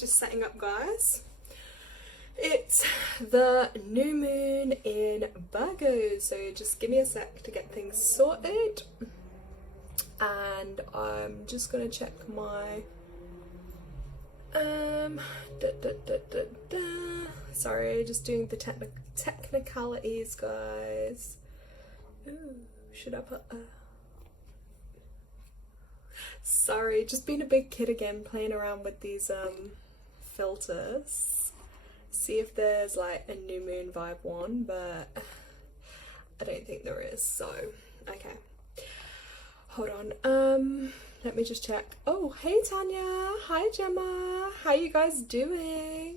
just setting up, guys. It's the new moon in Virgo, so just give me a sec to get things sorted. And I'm just gonna check my sorry, just doing the technicalities, guys. Ooh, should I put sorry, just being a big kid again, playing around with these filters. See if there's like a new moon vibe one, but I don't think there is, so okay. Hold on, let me just check. Oh, hey Tanya, hi Gemma, how you guys doing?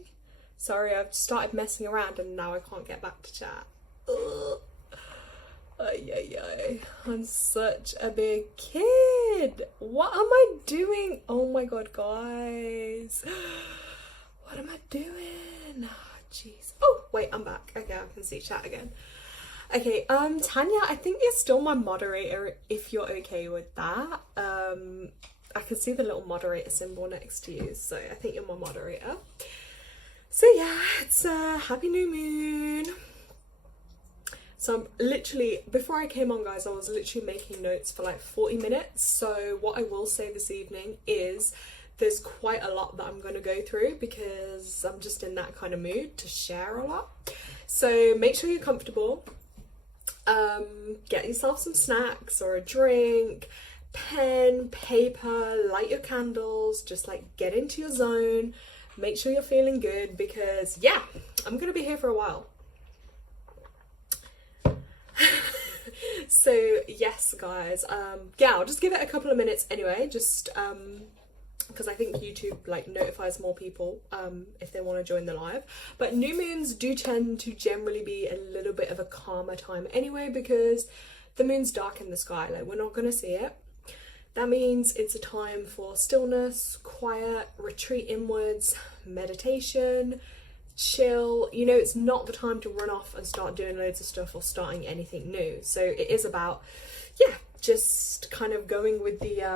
Sorry, I've started messing around and now I can't get back to chat. Ugh. Ay, I'm such a big kid. What am I doing? Oh my god, guys. What am I doing? Oh, jeez. Oh, wait, I'm back. Okay, I can see chat again. Okay, Tanya, I think you're still my moderator if you're okay with that. I can see the little moderator symbol next to you, so I think you're my moderator. So yeah, it's a happy new moon. So I'm literally, before I came on, guys, I was literally making notes for like 40 minutes. So what I will say this evening is there's quite a lot that I'm going to go through because I'm just in that kind of mood to share a lot. So make sure you're comfortable. Get yourself some snacks or a drink, pen, paper, light your candles, just like get into your zone. Make sure you're feeling good because yeah, I'm going to be here for a while. So yes, guys, yeah, I'll just give it a couple of minutes anyway, just because I think YouTube like notifies more people if they want to join the live. But new moons do tend to generally be a little bit of a calmer time anyway, because the moon's dark in the sky, like we're not going to see it. That means it's a time for stillness, quiet, retreat inwards, meditation, chill. You know, it's not the time to run off and start doing loads of stuff or starting anything new. So it is about, yeah, just kind of going with the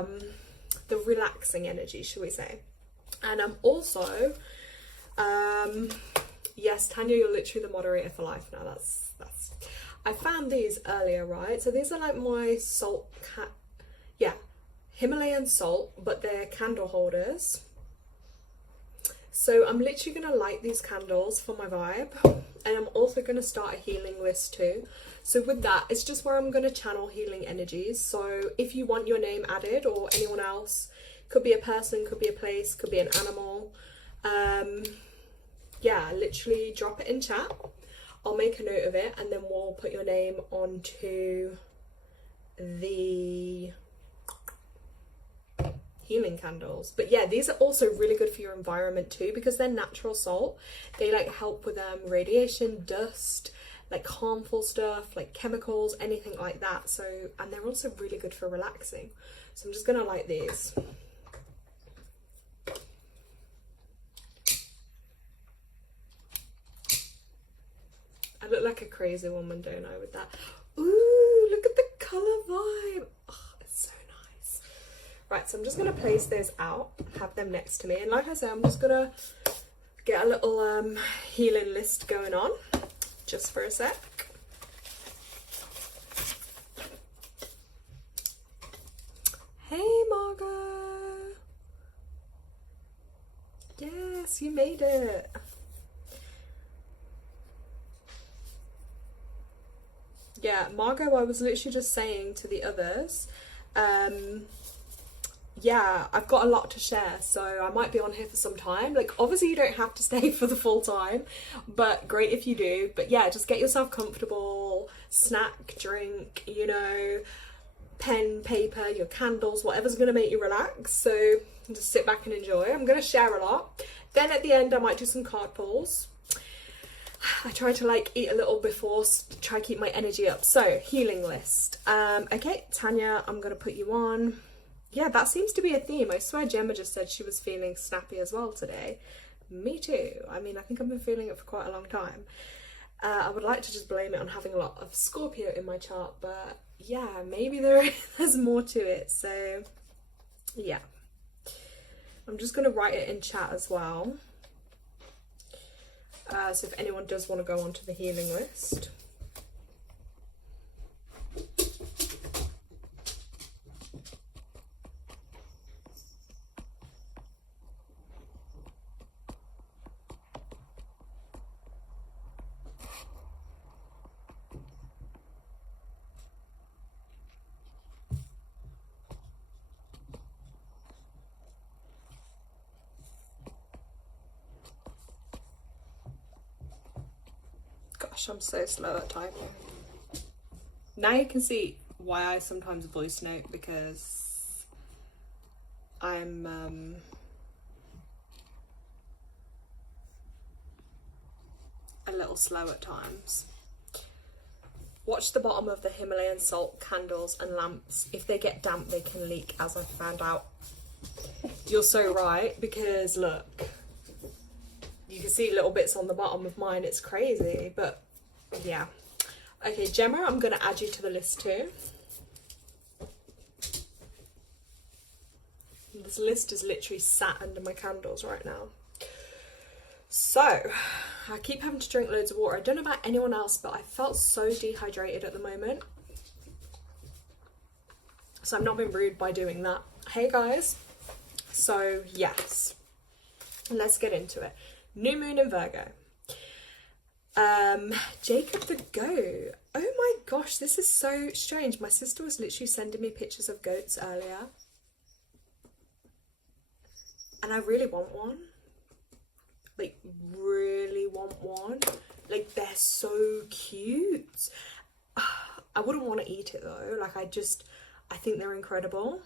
relaxing energy, shall we say. And I'm also yes, Tanya, you're literally the moderator for life now. That's I found these earlier, right? So these are like my salt Himalayan salt, but they're candle holders. So I'm literally going to light these candles for my vibe, and I'm also going to start a healing list too. So with that, it's just where I'm going to channel healing energies. So if you want your name added, or anyone else, could be a person, could be a place, could be an animal, yeah, literally drop it in chat. I'll make a note of it, and then we'll put your name onto the healing candles. But yeah, these are also really good for your environment too, because they're natural salt. They like help with radiation, dust, like harmful stuff, like chemicals, anything like that. So, and they're also really good for relaxing. So I'm just gonna light these. I look like a crazy woman, don't I, with that? Ooh, look at the colour vibe. Oh, it's so nice. Right, so I'm just going to place those out, have them next to me. And like I said, I'm just going to get a little healing list going on, just for a sec. Hey, Margot. Yes, you made it. Yeah, Margot, I was literally just saying to the others, yeah, I've got a lot to share, so I might be on here for some time. Like, obviously you don't have to stay for the full time, but great if you do. But yeah, just get yourself comfortable, snack, drink, you know, pen, paper, your candles, whatever's going to make you relax. So just sit back and enjoy. I'm going to share a lot. Then at the end, I might do some card pulls. I try to like eat a little before to try to keep my energy up. So healing list. Okay, Tanya, I'm gonna put you on. Yeah, that seems to be a theme. I swear Gemma just said she was feeling snappy as well today. Me too. I mean, I think I've been feeling it for quite a long time. I would like to just blame it on having a lot of Scorpio in my chart, but yeah, maybe there's more to it. So yeah. I'm just going to write it in chat as well. So if anyone does want to go onto the healing list. Gosh, I'm so slow at typing. Now you can see why I sometimes voice note, because I'm a little slow at times. Watch the bottom of the Himalayan salt candles and lamps. If they get damp, they can leak, as I found out. You're so right, because look, you can see little bits on the bottom of mine. It's crazy, but yeah. Okay, Gemma, I'm going to add you to the list too. This list is literally sat under my candles right now. So, I keep having to drink loads of water. I don't know about anyone else, but I felt so dehydrated at the moment. So I've not been rude by doing that. Hey guys. So, yes. Let's get into it. New moon in Virgo. Jacob the goat. Oh my gosh, this is so strange. My sister was literally sending me pictures of goats earlier. And I really want one. Like, really want one. Like, they're so cute. I wouldn't want to eat it though. Like, I think they're incredible.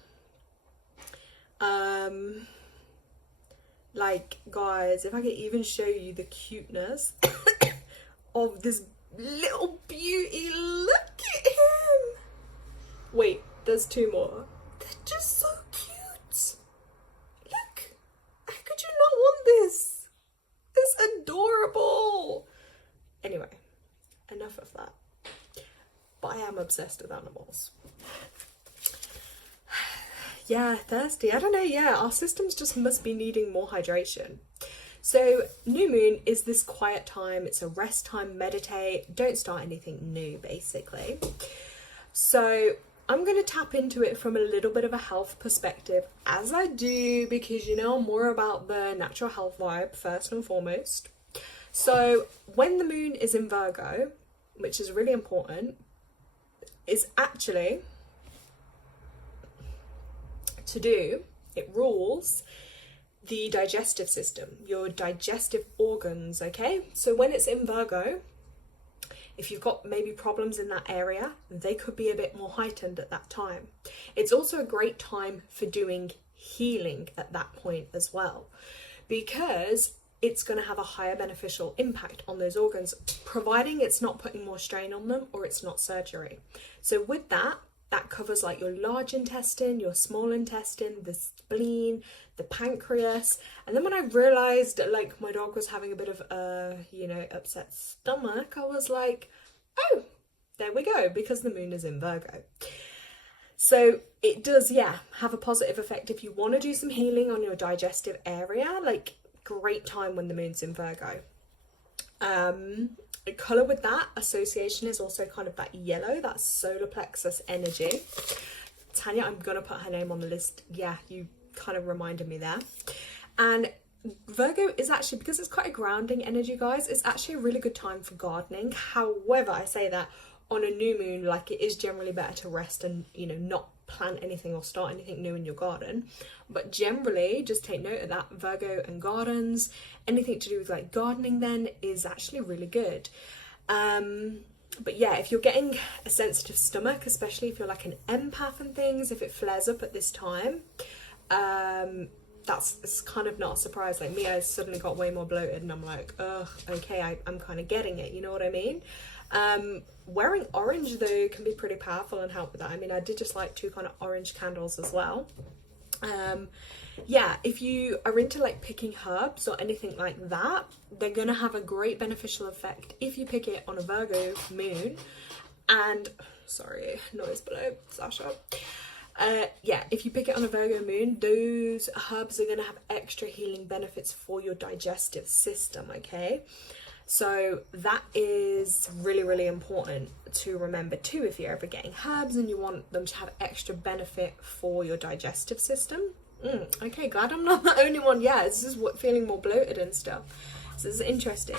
Like, guys, if I could even show you the cuteness of this little beauty. Look at him. Wait, there's two more. They're just so cute. Look. How could you not want this? It's adorable. Anyway, enough of that. But I am obsessed with animals. Yeah, thirsty. I don't know. Yeah, our systems just must be needing more hydration. So new moon is this quiet time. It's a rest time. Meditate. Don't start anything new, basically. So I'm going to tap into it from a little bit of a health perspective, as I do, because you know I'm more about the natural health vibe first and foremost. So when the moon is in Virgo, which is really important, is actually to do, it rules the digestive system, your digestive organs, okay? So when it's in Virgo, if you've got maybe problems in that area, they could be a bit more heightened at that time. It's also a great time for doing healing at that point as well, because it's going to have a higher beneficial impact on those organs, providing it's not putting more strain on them or it's not surgery. So with that, that covers like your large intestine, your small intestine, the spleen, the pancreas. And then when I realized that like my dog was having a bit of a, upset stomach, I was like, oh, there we go, because the moon is in Virgo. So it does, have a positive effect if you want to do some healing on your digestive area. Like, great time when the moon's in Virgo. The colour with that association is also kind of that yellow, that solar plexus energy. Tanya, I'm going to put her name on the list. Yeah, you kind of reminded me there. And Virgo is actually, because it's quite a grounding energy, guys, it's actually a really good time for gardening. However, I say that on a new moon, like, it is generally better to rest and, not plant anything or start anything new in your garden. But generally, just take note of that, Virgo and gardens, anything to do with like gardening then is actually really good. But yeah, if you're getting a sensitive stomach, especially if you're like an empath and things, if it flares up at this time, it's kind of not a surprise. Like me, I suddenly got way more bloated and I'm like, ugh, okay, I'm kind of getting it, you know what I mean? Wearing orange though can be pretty powerful and help with that. I mean, I did just like 2 kind of orange candles as well. Yeah, if you are into like picking herbs or anything like that, they're gonna have a great beneficial effect if you pick it on a Virgo moon. And sorry, noise below, Sasha. Yeah, if you pick it on a Virgo moon, those herbs are going to have extra healing benefits for your digestive system, okay? So that is really, really important to remember too if you're ever getting herbs and you want them to have extra benefit for your digestive system. Okay, glad I'm not the only one. Yeah, it's just feeling more bloated and stuff. So this is interesting.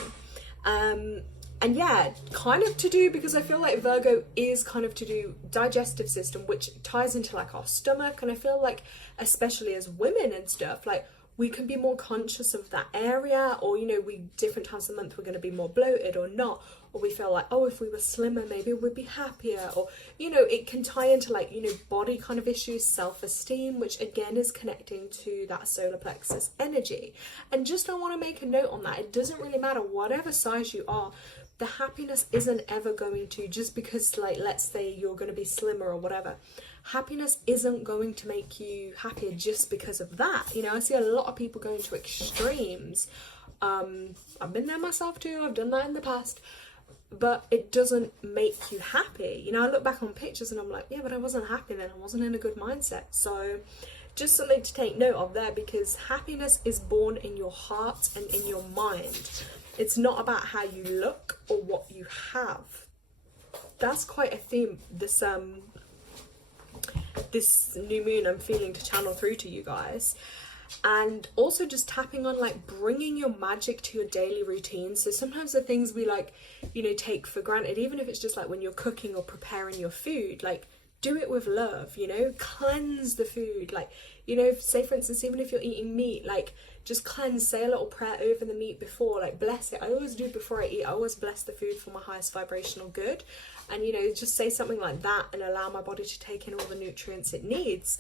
And yeah, kind of to do, because I feel like Virgo is kind of to do digestive system, which ties into like our stomach. And I feel like, especially as women and stuff, like we can be more conscious of that area, or, you know, we different times of the month we're going to be more bloated or not, or we feel like, oh, if we were slimmer maybe we'd be happier, or, you know, it can tie into like, you know, body kind of issues, self-esteem, which again is connecting to that solar plexus energy. And just I want to make a note on that, it doesn't really matter whatever size you are, the happiness isn't ever going to, just because like let's say you're going to be slimmer or whatever, happiness isn't going to make you happier just because of that. You know, I see a lot of people going to extremes. I've been there myself too, I've done that in the past, but it doesn't make you happy. You know, I look back on pictures and I'm like, yeah, but I wasn't happy then, I wasn't in a good mindset. So just something to take note of there, because happiness is born in your heart and in your mind. It's not about how you look or what you have. That's quite a theme this new moon I'm feeling to channel through to you guys. And also just tapping on like bringing your magic to your daily routine. So sometimes the things we like, you know, take for granted, even if it's just like when you're cooking or preparing your food, like do it with love, you know, cleanse the food. Like, you know, say for instance, even if you're eating meat, like just cleanse, say a little prayer over the meat before, like bless it. I always do before I eat, I always bless the food for my highest vibrational good. And, you know, just say something like that and allow my body to take in all the nutrients it needs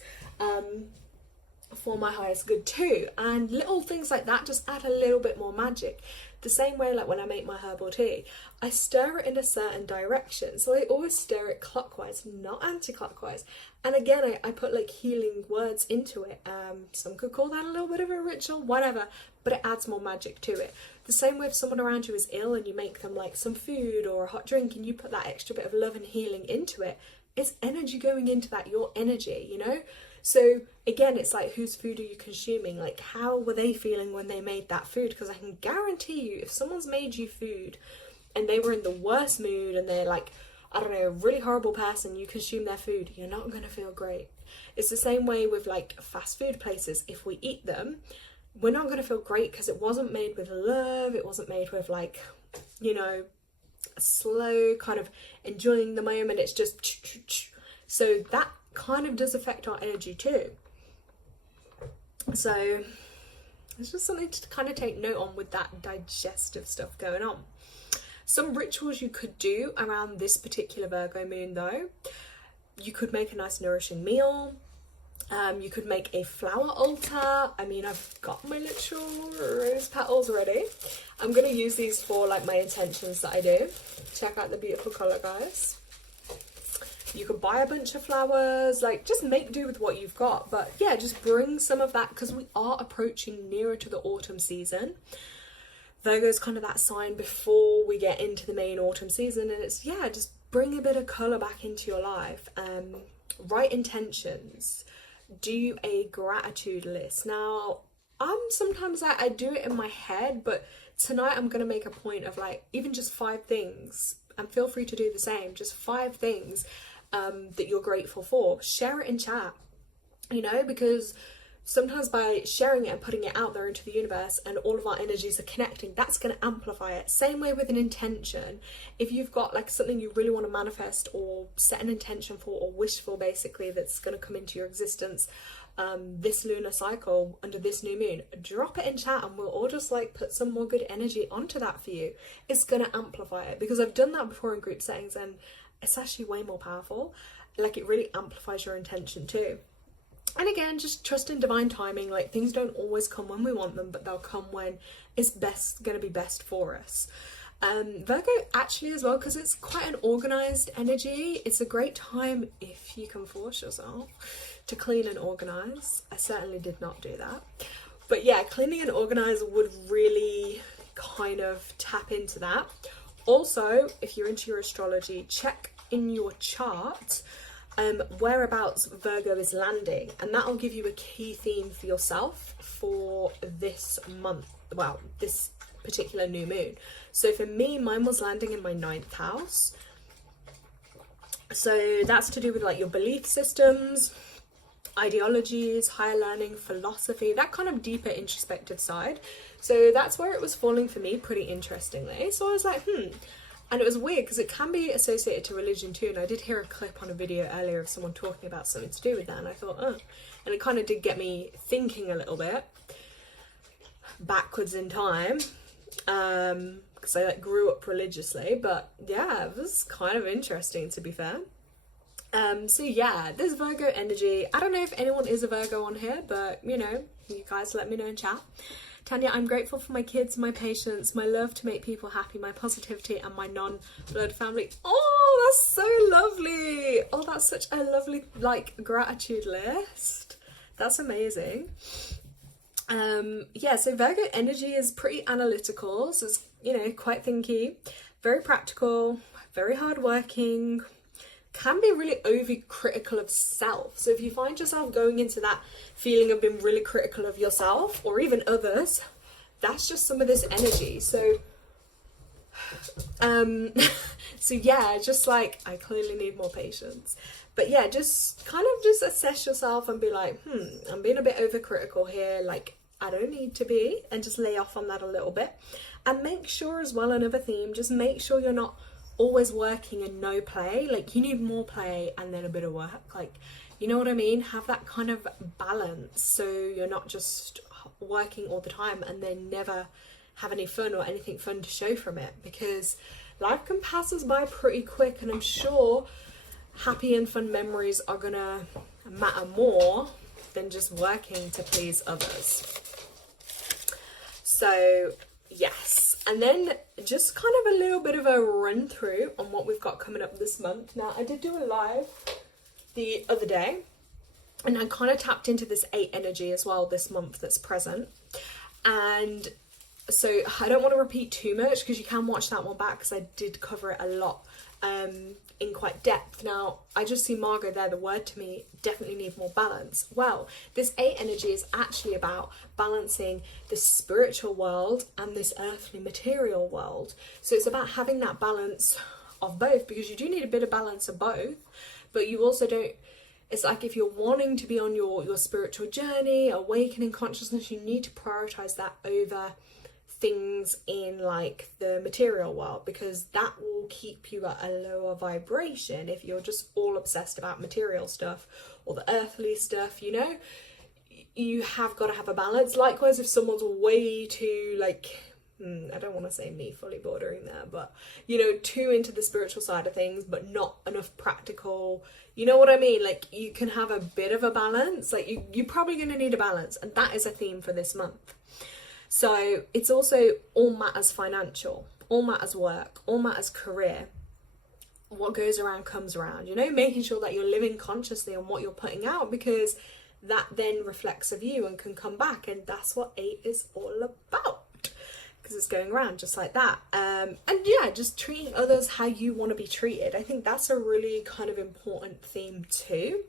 for my highest good too. And little things like that just add a little bit more magic. The same way like when I make my herbal tea, I stir it in a certain direction. So I always stir it clockwise, not anti-clockwise. And again, I put like healing words into it. Some could call that a little bit of a ritual, whatever, but it adds more magic to it. The same way if someone around you is ill and you make them like some food or a hot drink and you put that extra bit of love and healing into it, it's energy going into that, your energy, you know? So again, it's like, whose food are you consuming? Like, how were they feeling when they made that food? Because I can guarantee you, if someone's made you food and they were in the worst mood and they're like, I don't know, a really horrible person, you consume their food, you're not going to feel great. It's the same way with like fast food places. If we eat them, we're not going to feel great because it wasn't made with love. It wasn't made with like, you know, a slow kind of enjoying the moment. It's just so that kind of does affect our energy too. So it's just something to kind of take note on with that digestive stuff going on. Some rituals you could do around this particular Virgo moon though, you could make a nice nourishing meal. You could make a flower altar. I mean, I've got my literal rose petals ready. I'm going to use these for like my intentions that I do. Check out the beautiful colour, guys. You could buy a bunch of flowers, like just make do with what you've got. But yeah, just bring some of that, because we are approaching nearer to the autumn season. Virgo is kind of that sign before we get into the main autumn season, and it's, yeah, just bring a bit of colour back into your life. Write intentions. Do a gratitude list. Now, sometimes I do it in my head, but tonight I'm going to make a point of like even just 5 things, and feel free to do the same, just 5 things that you're grateful for. Share it in chat, you know, because sometimes by sharing it and putting it out there into the universe and all of our energies are connecting, that's going to amplify it. Same way with an intention. If you've got like something you really want to manifest or set an intention for or wish for, basically, that's going to come into your existence this lunar cycle under this new moon, drop it in chat and we'll all just like put some more good energy onto that for you. It's going to amplify it, because I've done that before in group settings and it's actually way more powerful. Like, it really amplifies your intention too. And again, just trust in divine timing. Like, things don't always come when we want them, but they'll come when it's going to be best for us. Virgo actually as well, because it's quite an organised energy. It's a great time if you can force yourself to clean and organise. I certainly did not do that. But yeah, cleaning and organise would really kind of tap into that. Also, if you're into your astrology, check in your chart whereabouts Virgo is landing, and that will give you a key theme for yourself for this month, well, this particular new moon. So for me, mine was landing in my 9th house. So that's to do with like your belief systems, ideologies, higher learning, philosophy, that kind of deeper introspective side. So that's where it was falling for me, pretty interestingly. So I was like, and it was weird because it can be associated to religion too, and I did hear a clip on a video earlier of someone talking about something to do with that, and I thought, oh, and it kind of did get me thinking a little bit backwards in time, because I like grew up religiously. But yeah, it was kind of interesting, to be fair. So yeah, this Virgo energy, I don't know if anyone is a Virgo on here, but you know, you guys let me know in chat. Tanya, I'm grateful for my kids, my patience, my love to make people happy, my positivity, and my non-blood family. Oh, that's so lovely. Oh, that's such a lovely, like, gratitude list. That's amazing. Yeah, so Virgo energy is pretty analytical, so it's, you know, quite thinky, very practical, very hardworking, can be really over-critical of self. So if you find yourself going into that feeling of being really critical of yourself or even others, that's just some of this energy. So so yeah, just like, I clearly need more patience. But yeah, just kind of just assess yourself and be like, I'm being a bit overcritical here, like I don't need to be, and just lay off on that a little bit. And make sure as well, another theme, just make sure you're not always working and no play. Like, you need more play and then a bit of work, like, you know what I mean? Have that kind of balance, so you're not just working all the time and then never have any fun or anything fun to show from it, because life can pass us by pretty quick, and I'm sure happy and fun memories are gonna matter more than just working to please others. So yes, and then just kind of a little bit of a run through on what we've got coming up this month. Now, I did do a live the other day, and I kind of tapped into this 8 energy as well this month that's present. And so I don't want to repeat too much, because you can watch that one back, because I did cover it a lot in quite depth. Now, I just see Margot there, the word to me, definitely need more balance. Well, this 8 energy is actually about balancing the spiritual world and this earthly material world. So it's about having that balance of both, because you do need a bit of balance of both, but you also don't, it's like if you're wanting to be on your spiritual journey, awakening consciousness, you need to prioritize that over things in like the material world, because that will keep you at a lower vibration if you're just all obsessed about material stuff or the earthly stuff. You know, you have got to have a balance. Likewise, if someone's way too like, I don't want to say me fully bordering there, but you know, too into the spiritual side of things but not enough practical, you know what I mean? Like, you can have a bit of a balance. Like, you're probably going to need a balance, and that is a theme for this month. So it's also all matters financial, all matters work, all matters career. What goes around comes around, you know, making sure that you're living consciously on what you're putting out, because that then reflects of you and can come back. And that's what 8 is all about, because it's going around just like that. And yeah, just treating others how you want to be treated. I think that's a really kind of important theme too.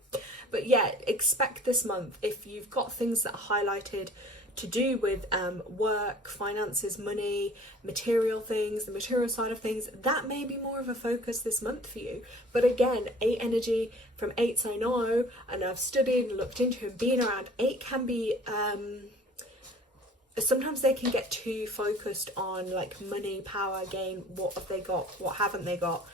But yeah, expect this month, if you've got things that are highlighted to do with work, finances, money, material things, the material side of things, that may be more of a focus this month for you. But again, 8 energy, from 8s I know, and I've studied and looked into and been around, 8 can be, sometimes they can get too focused on like money, power, gain, what have they got, what haven't they got,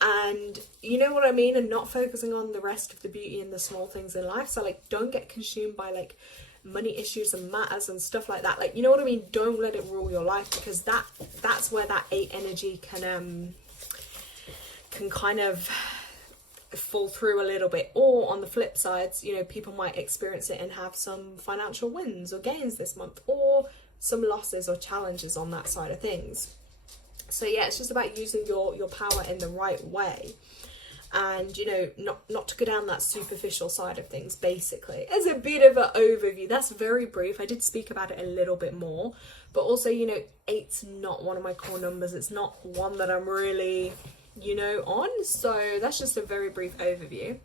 and you know what I mean, and not focusing on the rest of the beauty and the small things in life. So like, don't get consumed by like money issues and matters and stuff like that. Like, you know what I mean? Don't let it rule your life, because that's where that 8 energy can kind of fall through a little bit. Or on the flip sides, you know, people might experience it and have some financial wins or gains this month, or some losses or challenges on that side of things. So yeah, it's just about using your power in the right way. And you know, not to go down that superficial side of things, basically. As a bit of an overview, that's very brief. I did speak about it a little bit more, but also, you know, 8's not one of my core numbers. It's not one that I'm really, on. So that's just a very brief overview.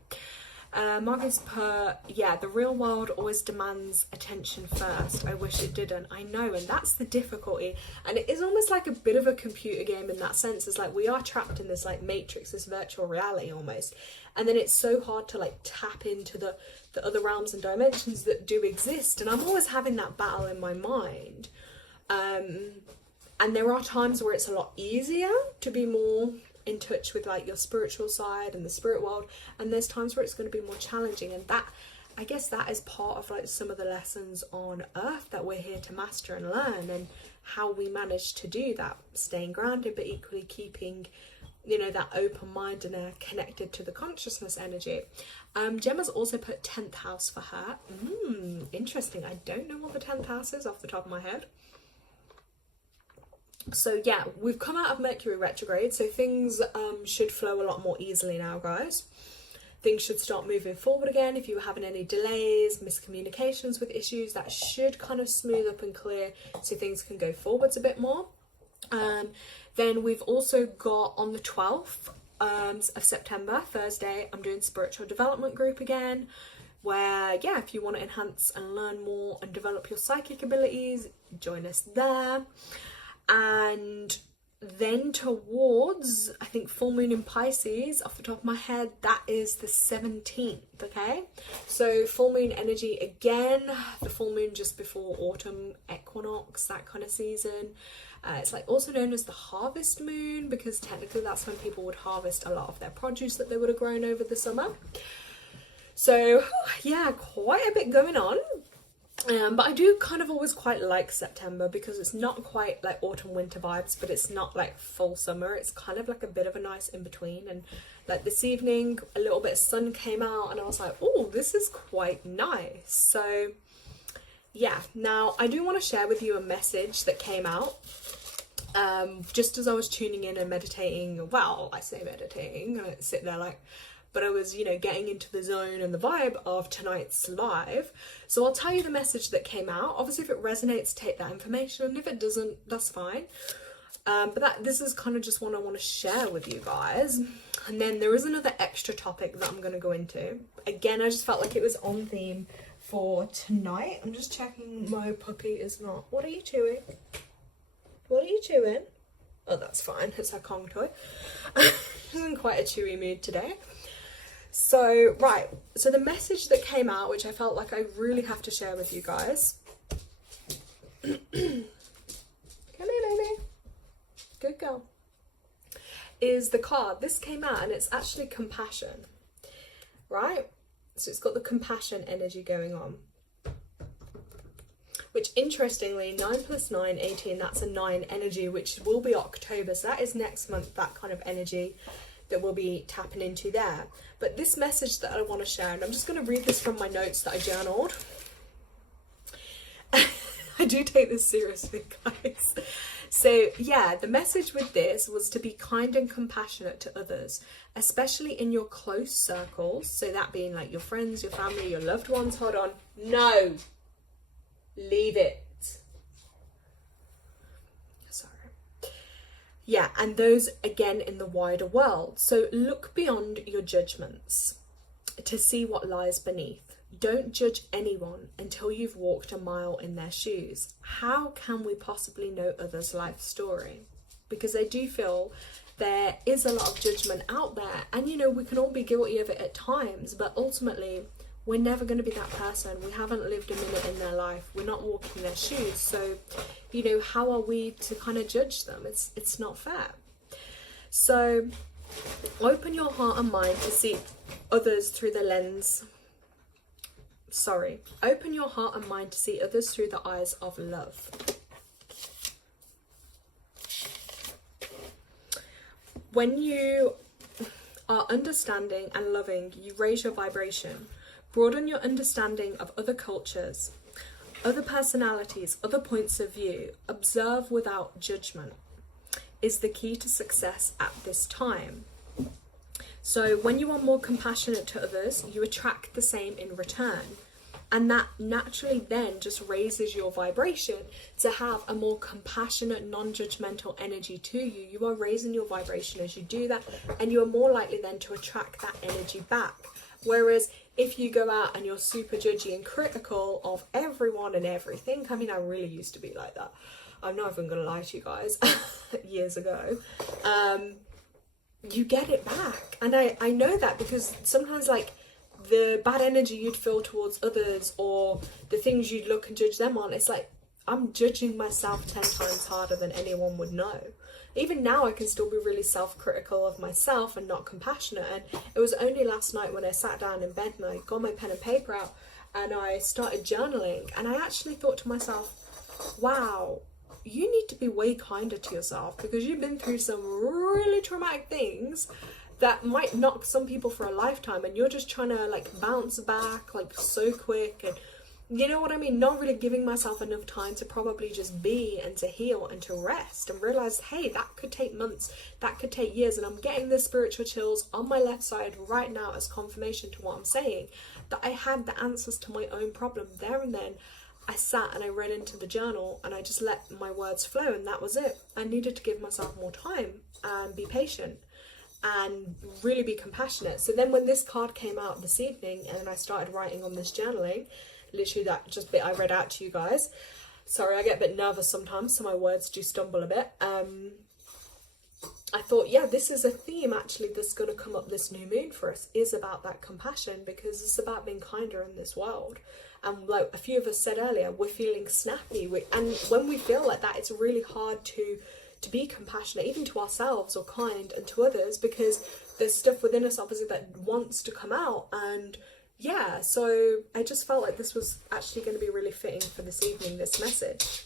Marcus put, yeah, the real world always demands attention first. I wish it didn't. I know, and that's the difficulty. And it is almost like a bit of a computer game in that sense. It's like we are trapped in this like matrix, this virtual reality almost. And then it's so hard to like tap into the other realms and dimensions that do exist. And I'm always having that battle in my mind. And there are times where it's a lot easier to be more in touch with like your spiritual side and the spirit world, and there's times where it's going to be more challenging, and that, I guess, that is part of like some of the lessons on earth that we're here to master and learn, and how we manage to do that, staying grounded but equally keeping that open mind and connected to the consciousness energy. Gemma's also put 10th house for her. Interesting. I don't know what the 10th house is off the top of my head. So yeah, we've come out of Mercury retrograde, so things should flow a lot more easily now, guys. Things should start moving forward again. If you were having any delays, miscommunications with issues, that should kind of smooth up and clear, so things can go forwards a bit more. Then we've also got on the 12th of September, Thursday, I'm doing spiritual development group again, where, yeah, if you want to enhance and learn more and develop your psychic abilities, join us there. And then towards, I think, full moon in Pisces, off the top of my head, that is the 17th, okay? So full moon energy again, the full moon just before autumn equinox, that kind of season. It's like also known as the harvest moon, because technically that's when people would harvest a lot of their produce that they would have grown over the summer. So yeah, quite a bit going on. But I do kind of always quite like September, because it's not quite like autumn winter vibes, but it's not like full summer. It's kind of like a bit of a nice in between. And like this evening, a little bit of sun came out and I was like, oh, this is quite nice. So yeah, now I do want to share with you a message that came out just as I was tuning in and meditating. Well, I say meditating, I don't sit there like, but I was, getting into the zone and the vibe of tonight's live. So I'll tell you the message that came out. Obviously, if it resonates, take that information. And if it doesn't, that's fine. But this is kind of just one I want to share with you guys. And then there is another extra topic that I'm going to go into. Again, I just felt like it was on theme for tonight. I'm just checking my puppy is not... What are you chewing? What are you chewing? Oh, that's fine. It's her Kong toy. I'm in quite a chewy mood today. So, right, so the message that came out, which I felt like I really have to share with you guys. Come here, baby. Good girl. Is the card. This came out and it's actually compassion, right? So it's got the compassion energy going on. Which, interestingly, 9 plus 9, 18, that's a 9 energy, which will be October. So that is next month, that kind of energy that we'll be tapping into there. But this message that I want to share, and I'm just going to read this from my notes that I journaled. I do take this seriously, guys. So yeah, the message with this was to be kind and compassionate to others, especially in your close circles. So that being like your friends, your family, your loved ones. Hold on. No. Leave it. Yeah, and those again in the wider world. So look beyond your judgments to see what lies beneath. Don't judge anyone until you've walked a mile in their shoes. How can we possibly know others' life story? Because I do feel there is a lot of judgment out there, and we can all be guilty of it at times, but ultimately we're never going to be that person. We haven't lived a minute in their life. We're not walking their shoes. So, how are we to kind of judge them? It's not fair. So, open your heart and mind to see others through the lens. Open your heart and mind to see others through the eyes of love. When you are understanding and loving, you raise your vibration. Broaden your understanding of other cultures, other personalities, other points of view. Observe without judgment is the key to success at this time. So when you are more compassionate to others, you attract the same in return. And that naturally then just raises your vibration to have a more compassionate, non-judgmental energy to you. You are raising your vibration as you do that, and you are more likely then to attract that energy back. Whereas if you go out and you're super judgy and critical of everyone and everything, I mean, I really used to be like that. I'm not even gonna lie to you guys, years ago, you get it back. And I know that because sometimes, like, the bad energy you'd feel towards others or the things you'd look and judge them on, it's like I'm judging myself 10 times harder than anyone would know. Even now I can still be really self-critical of myself and not compassionate. And it was only last night when I sat down in bed and I got my pen and paper out and I started journaling, and I actually thought to myself, wow, you need to be way kinder to yourself, because you've been through some really traumatic things that might knock some people for a lifetime, and you're just trying to like bounce back like so quick. And you know what I mean, not really giving myself enough time to probably just be and to heal and to rest and realize, hey, that could take months, that could take years. And I'm getting the spiritual chills on my left side right now as confirmation to what I'm saying, that I had the answers to my own problem there and then. I sat and I read into the journal and I just let my words flow, and that was it. I needed to give myself more time and be patient and really be compassionate. So then when this card came out this evening and I started writing on this journaling, literally that just bit I read out to you guys. Sorry, I get a bit nervous sometimes, so my words do stumble a bit. I thought, yeah, this is a theme actually that's going to come up this new moon for us, is about that compassion, because it's about being kinder in this world. And like a few of us said earlier, we're feeling snappy. And when we feel like that, it's really hard to be compassionate, even to ourselves, or kind and to others, because there's stuff within us obviously that wants to come out. And yeah, so I just felt like this was actually going to be really fitting for this evening, this message.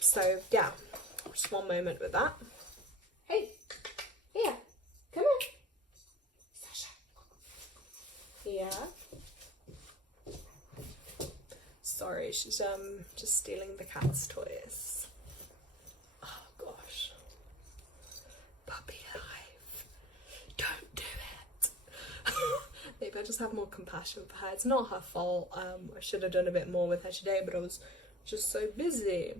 So yeah, just one moment with that. Hey, here, come here, Sasha. Yeah. Sorry, she's just stealing the cat's toys. Oh gosh. Puppy life. Don't do it. Maybe I just have more compassion for her. It's not her fault. I should have done a bit more with her today, but I was just so busy.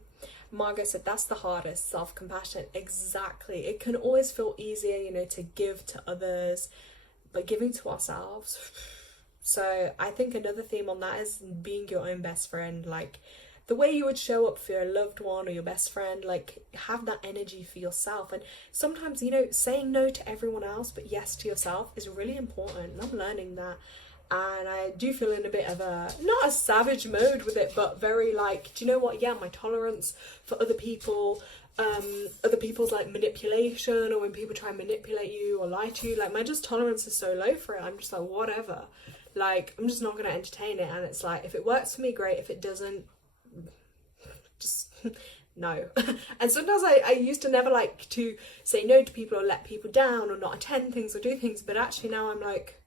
Margot said that's the hardest, self-compassion. Exactly. It can always feel easier, you know, to give to others, but giving to ourselves. So I think another theme on that is being your own best friend. Like the way you would show up for your loved one or your best friend, like have that energy for yourself. And sometimes, you know, saying no to everyone else but yes to yourself is really important. I'm learning that. And I do feel in a bit of a, not a savage mode with it, but very like, do you know what? Yeah, my tolerance for other people, other people's like manipulation, or when people try and manipulate you or lie to you, like my just tolerance is so low for it. I'm just like, whatever. Like, I'm just not going to entertain it. And it's like, if it works for me, great. If it doesn't, just no. And sometimes I used to never like to say no to people or let people down or not attend things or do things. But actually now I'm like,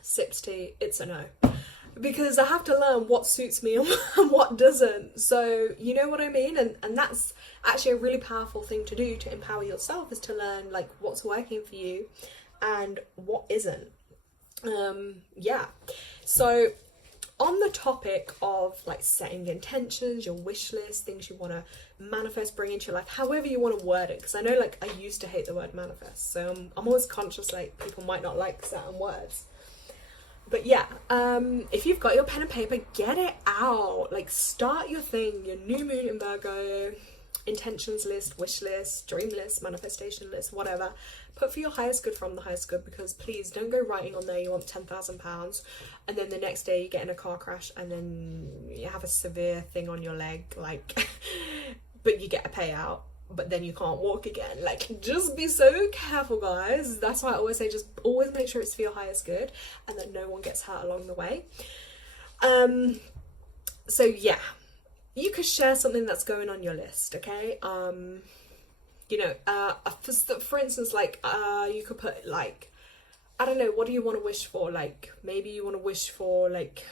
sips tea, it's a no. Because I have to learn what suits me and what doesn't. So, you know what I mean? And that's actually a really powerful thing to do to empower yourself, is to learn like what's working for you and what isn't. Yeah, so on the topic of like setting intentions, your wish list, things you want to manifest, bring into your life, however you want to word it, because I know like I used to hate the word manifest, so I'm always conscious like people might not like certain words. But yeah, if you've got your pen and paper, get it out. Like start your thing, your new moon in Virgo, intentions list, wish list, dream list, manifestation list, whatever. Put for your highest good from the highest good, because please don't go writing on there you want £10,000 and then the next day you get in a car crash and then you have a severe thing on your leg, like, but you get a payout, but then you can't walk again. Like, just be so careful, guys. That's why I always say, just always make sure it's for your highest good and that no one gets hurt along the way. So yeah, you could share something that's going on your list, okay? You know, for instance, like, you could put, like, I don't know, what do you want to wish for? Like, maybe you want to wish for, like,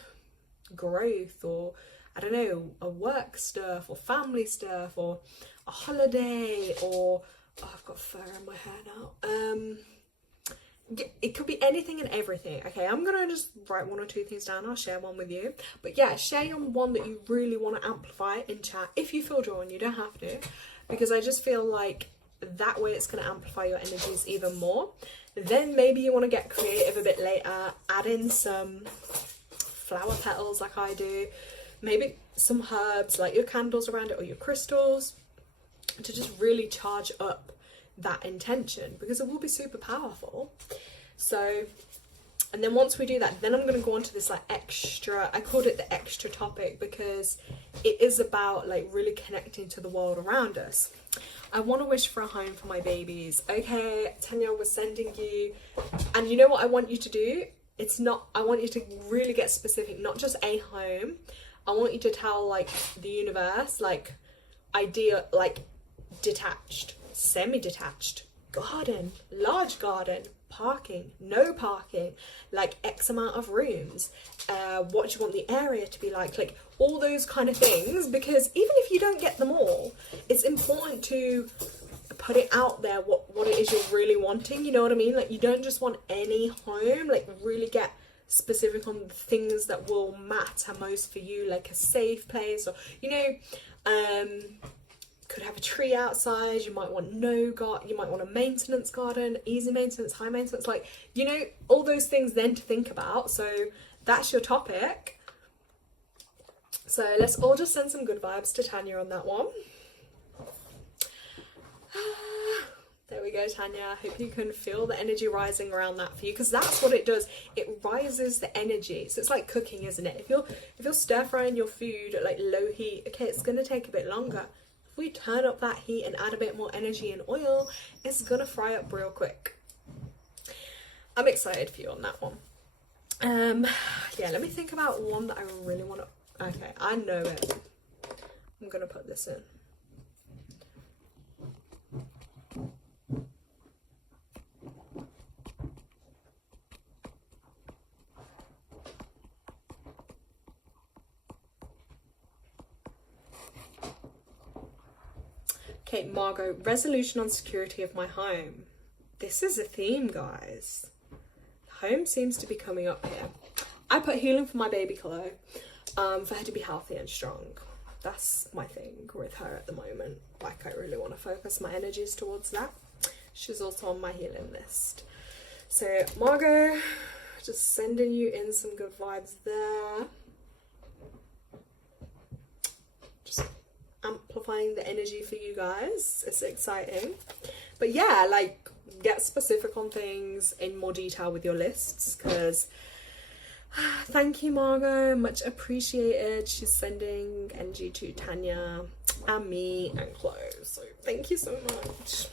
growth, or, I don't know, a work stuff, or family stuff, or a holiday, or, oh, I've got fur in my hair now. it could be anything and everything. Okay, I'm gonna just write 1 or 2 things down. I'll share one with you. But yeah, share your one that you really want to amplify in chat if you feel drawn. You don't have to, because I just feel like that way it's going to amplify your energies even more. Then maybe you want to get creative a bit later, add in some flower petals like I do, maybe some herbs like your candles around it or your crystals, to just really charge up that intention, because it will be super powerful. So, and then once we do that, then I'm going to go on to this like extra, I called it the extra topic, because it is about like really connecting to the world around us. I want to wish for a home for my babies. Okay, Tanya was sending you, and you know what I want you to do? It's not, I want you to really get specific, not just a home. I want you to tell like the universe, like idea, like detached, semi-detached, garden, large garden, parking, no parking, like X amount of rooms, what do you want the area to be like all those kind of things, because even if you don't get them all, it's important to put it out there what it is you're really wanting, you know what I mean? Like, you don't just want any home, like really get specific on the things that will matter most for you, like a safe place, or you know, could have a tree outside, you might want no garden, you might want a maintenance garden, easy maintenance, high maintenance, like, you know, all those things then to think about. So that's your topic. So let's all just send some good vibes to Tanya on that one. There we go, Tanya. I hope you can feel the energy rising around that for you, because that's what it does. It rises the energy. So it's like cooking, isn't it? If you're stir frying your food at like low heat, okay, it's gonna take a bit longer. If we turn up that heat and add a bit more energy and oil, it's gonna fry up real quick. I'm excited for you on that one. Yeah, let me think about one that I really want to. Okay, I know it. I'm gonna put this in. Okay, Margot, resolution on security of my home. This is a theme, guys. Home seems to be coming up here. I put healing for my baby Chloe, for her to be healthy and strong. That's my thing with her at the moment. Like, I really want to focus my energies towards that. She's also on my healing list. So, Margot, just sending you in some good vibes there. Just amplifying the energy for you guys. It's exciting. But yeah, like, get specific on things in more detail with your lists, because thank you, Margot, much appreciated. She's sending energy to Tanya and me and Chloe, so thank you so much.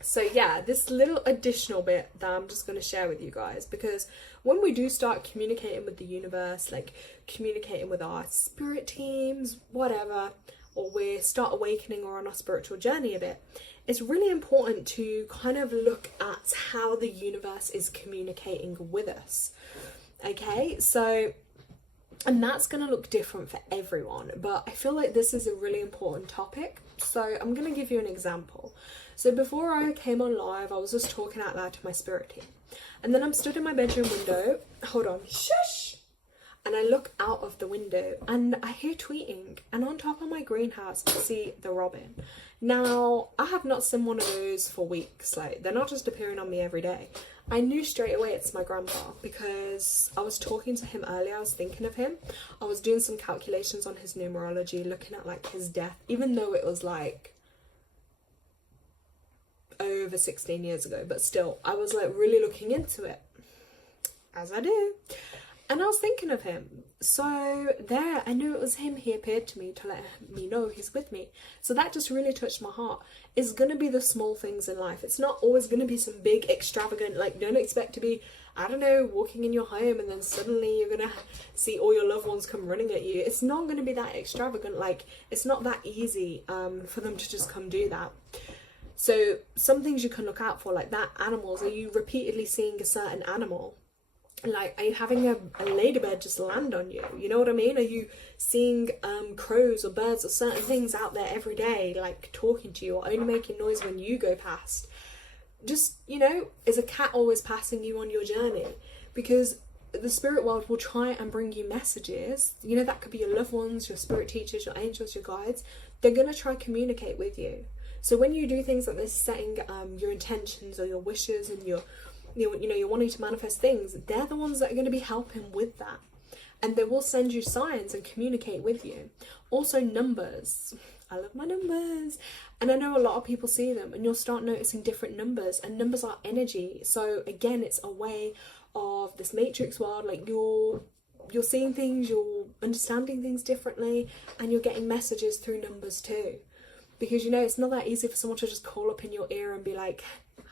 So yeah, this little additional bit that I'm just going to share with you guys, because when we do start communicating with the universe, like communicating with our spirit teams, whatever, or we start awakening or on our spiritual journey a bit, it's really important to kind of look at how the universe is communicating with us. Okay, so, and that's going to look different for everyone, but I feel like this is a really important topic. So I'm going to give you an example. So before I came on live, I was just talking out loud to my spirit team, and then I'm stood in my bedroom window, hold on, shush, and I look out of the window and I hear tweeting, and on top of my greenhouse I see the robin. Now, I have not seen one of those for weeks. Like, they're not just appearing on me every day. I knew straight away it's my grandpa, because I was talking to him earlier. I was thinking of him. I was doing some calculations on his numerology, looking at like his death, even though it was like over 16 years ago, but still, I was like really looking into it, as I do. And I was thinking of him. So there, I knew it was him. He appeared to me to let me know he's with me. So that just really touched my heart. It's going to be the small things in life. It's not always going to be some big, extravagant, like, don't expect to be, I don't know, walking in your home and then suddenly you're going to see all your loved ones come running at you. It's not going to be that extravagant. Like, it's not that easy for them to just come do that. So some things you can look out for, like that, animals. Are you repeatedly seeing a certain animal? Like, are you having a ladybird just land on you? You know what I mean? Are you seeing crows or birds or certain things out there every day, like talking to you, or only making noise when you go past? just, you know, is a cat always passing you on your journey? Because the spirit world will try and bring you messages. You know, that could be your loved ones, your spirit teachers, your angels, your guides. They're going to try and communicate with you. So when you do things like this, setting your intentions or your wishes and you're wanting to manifest things, they're the ones that are going to be helping with that. And they will send you signs and communicate with you. Also numbers. I love my numbers. And I know a lot of people see them, and you'll start noticing different numbers, and numbers are energy. So again, it's a way of this matrix world, like you're seeing things, you're understanding things differently, and you're getting messages through numbers too. Because, you know, it's not that easy for someone to just call up in your ear and be like,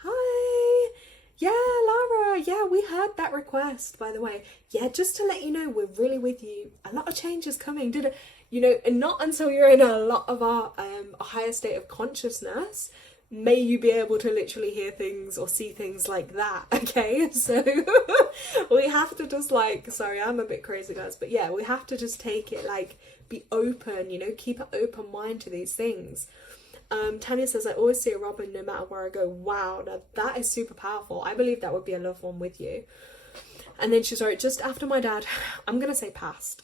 hi, yeah, Lara, yeah, we heard that request, by the way. Yeah, just to let you know, we're really with you. A lot of change is coming. You know, and not until you're in a lot of a higher state of consciousness may you be able to literally hear things or see things like that, okay? So we have to just like, sorry, I'm a bit crazy, guys, but yeah, we have to just take it, like, be open, you know, keep an open mind to these things. Tanya says, I always see a robin no matter where I go. Wow, now that is super powerful. I believe that would be a loved one with you. And then she's like, just after my dad, I'm gonna say passed,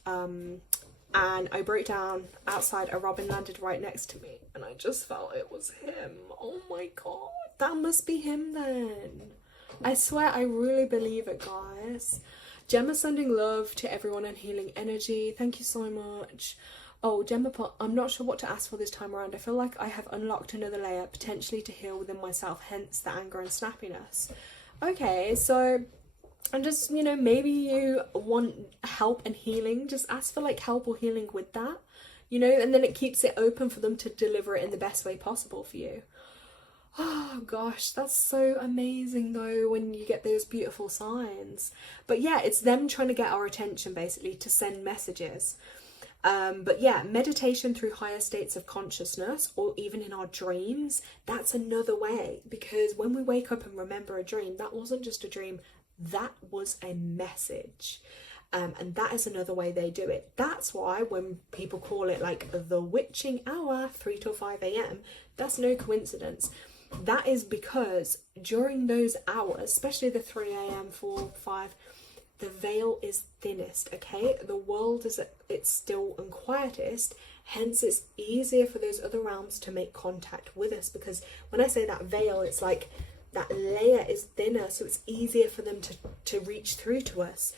and I broke down outside, a robin landed right next to me, and I just felt it was him. Oh my god, that must be him then. I swear, I really believe it, guys. Gemma sending love to everyone and healing energy. Thank you so much. Oh, Gemma put, I'm not sure what to ask for this time around. I feel like I have unlocked another layer, potentially to heal within myself, hence the anger and snappiness. Okay, so, and just, you know, maybe you want help and healing. Just ask for like help or healing with that, you know, and then it keeps it open for them to deliver it in the best way possible for you. Oh gosh, that's so amazing though when you get those beautiful signs. But yeah, it's them trying to get our attention basically to send messages. But yeah, meditation through higher states of consciousness, or even in our dreams, that's another way. Because when we wake up and remember a dream, that wasn't just a dream, that was a message. And that is another way they do it. That's why when people call it like the witching hour, 3 till 5 a.m, that's no coincidence. That is because during those hours, especially the 3 a.m, 4, 5, the veil is thinnest, okay? The world is at its still and quietest, hence it's easier for those other realms to make contact with us, because when I say that veil, it's like that layer is thinner, so it's easier for them to reach through to us.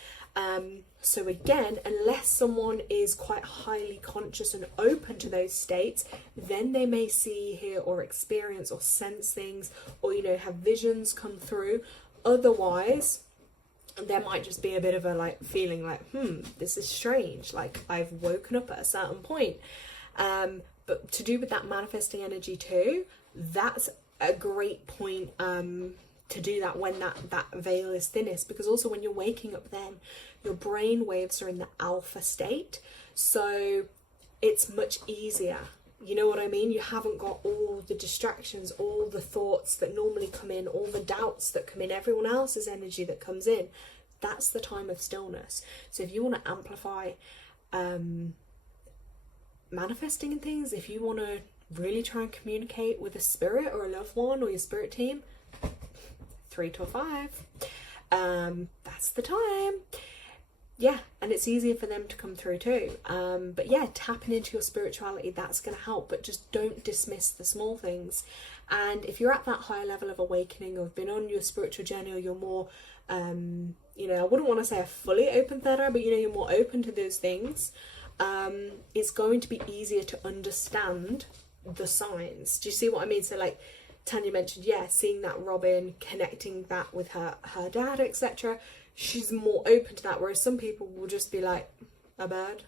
So again, unless someone is quite highly conscious and open to those states, then they may see, hear or experience or sense things, or, you know, have visions come through. Otherwise, there might just be a bit of a like feeling like, this is strange, like I've woken up at a certain point. But to do with that manifesting energy too, that's a great point to do that when that veil is thinnest, because also when you're waking up, then your brain waves are in the alpha state, so it's much easier, you know what I mean? You haven't got all the distractions, all the thoughts that normally come in, all the doubts that come in, everyone else's energy that comes in. That's the time of stillness. So if you want to amplify manifesting and things, if you want to really try and communicate with a spirit or a loved one or your spirit team, 3 till 5, that's the time. Yeah, and it's easier for them to come through too. But yeah, tapping into your spirituality, that's going to help, but just don't dismiss the small things. And if you're at that higher level of awakening, or have been on your spiritual journey, or you're more you know, I wouldn't want to say a fully open theta, but you know, you're more open to those things, it's going to be easier to understand the signs. Do you see what I mean? So like Tanya mentioned, yeah, seeing that robin, connecting that with her dad, etc. She's more open to that, whereas some people will just be like, a bird,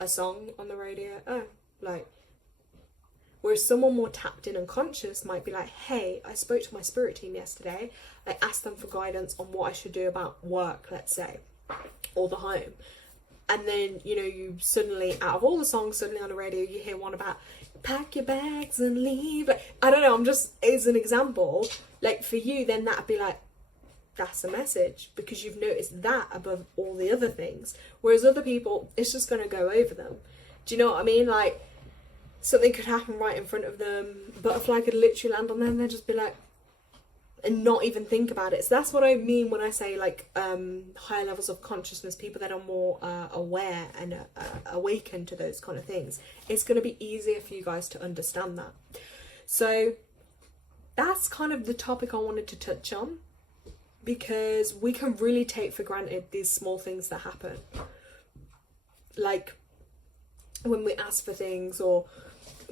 a song on the radio, oh, like, whereas someone more tapped in and conscious might be like, hey, I spoke to my spirit team yesterday, I asked them for guidance on what I should do about work, let's say, or the home. And then, you know, you suddenly, out of all the songs suddenly on the radio, you hear one about pack your bags and leave. Like, I don't know, I'm just, as an example, like for you, then that'd be like, that's a message, because you've noticed that above all the other things. Whereas other people, it's just going to go over them. Do you know what I mean? Like, something could happen right in front of them, butterfly could literally land on them, and they'd just be like, and not even think about it. So that's what I mean when I say like higher levels of consciousness, people that are more aware and awakened to those kind of things. It's going to be easier for you guys to understand that. So that's kind of the topic I wanted to touch on, because we can really take for granted these small things that happen, like when we ask for things, or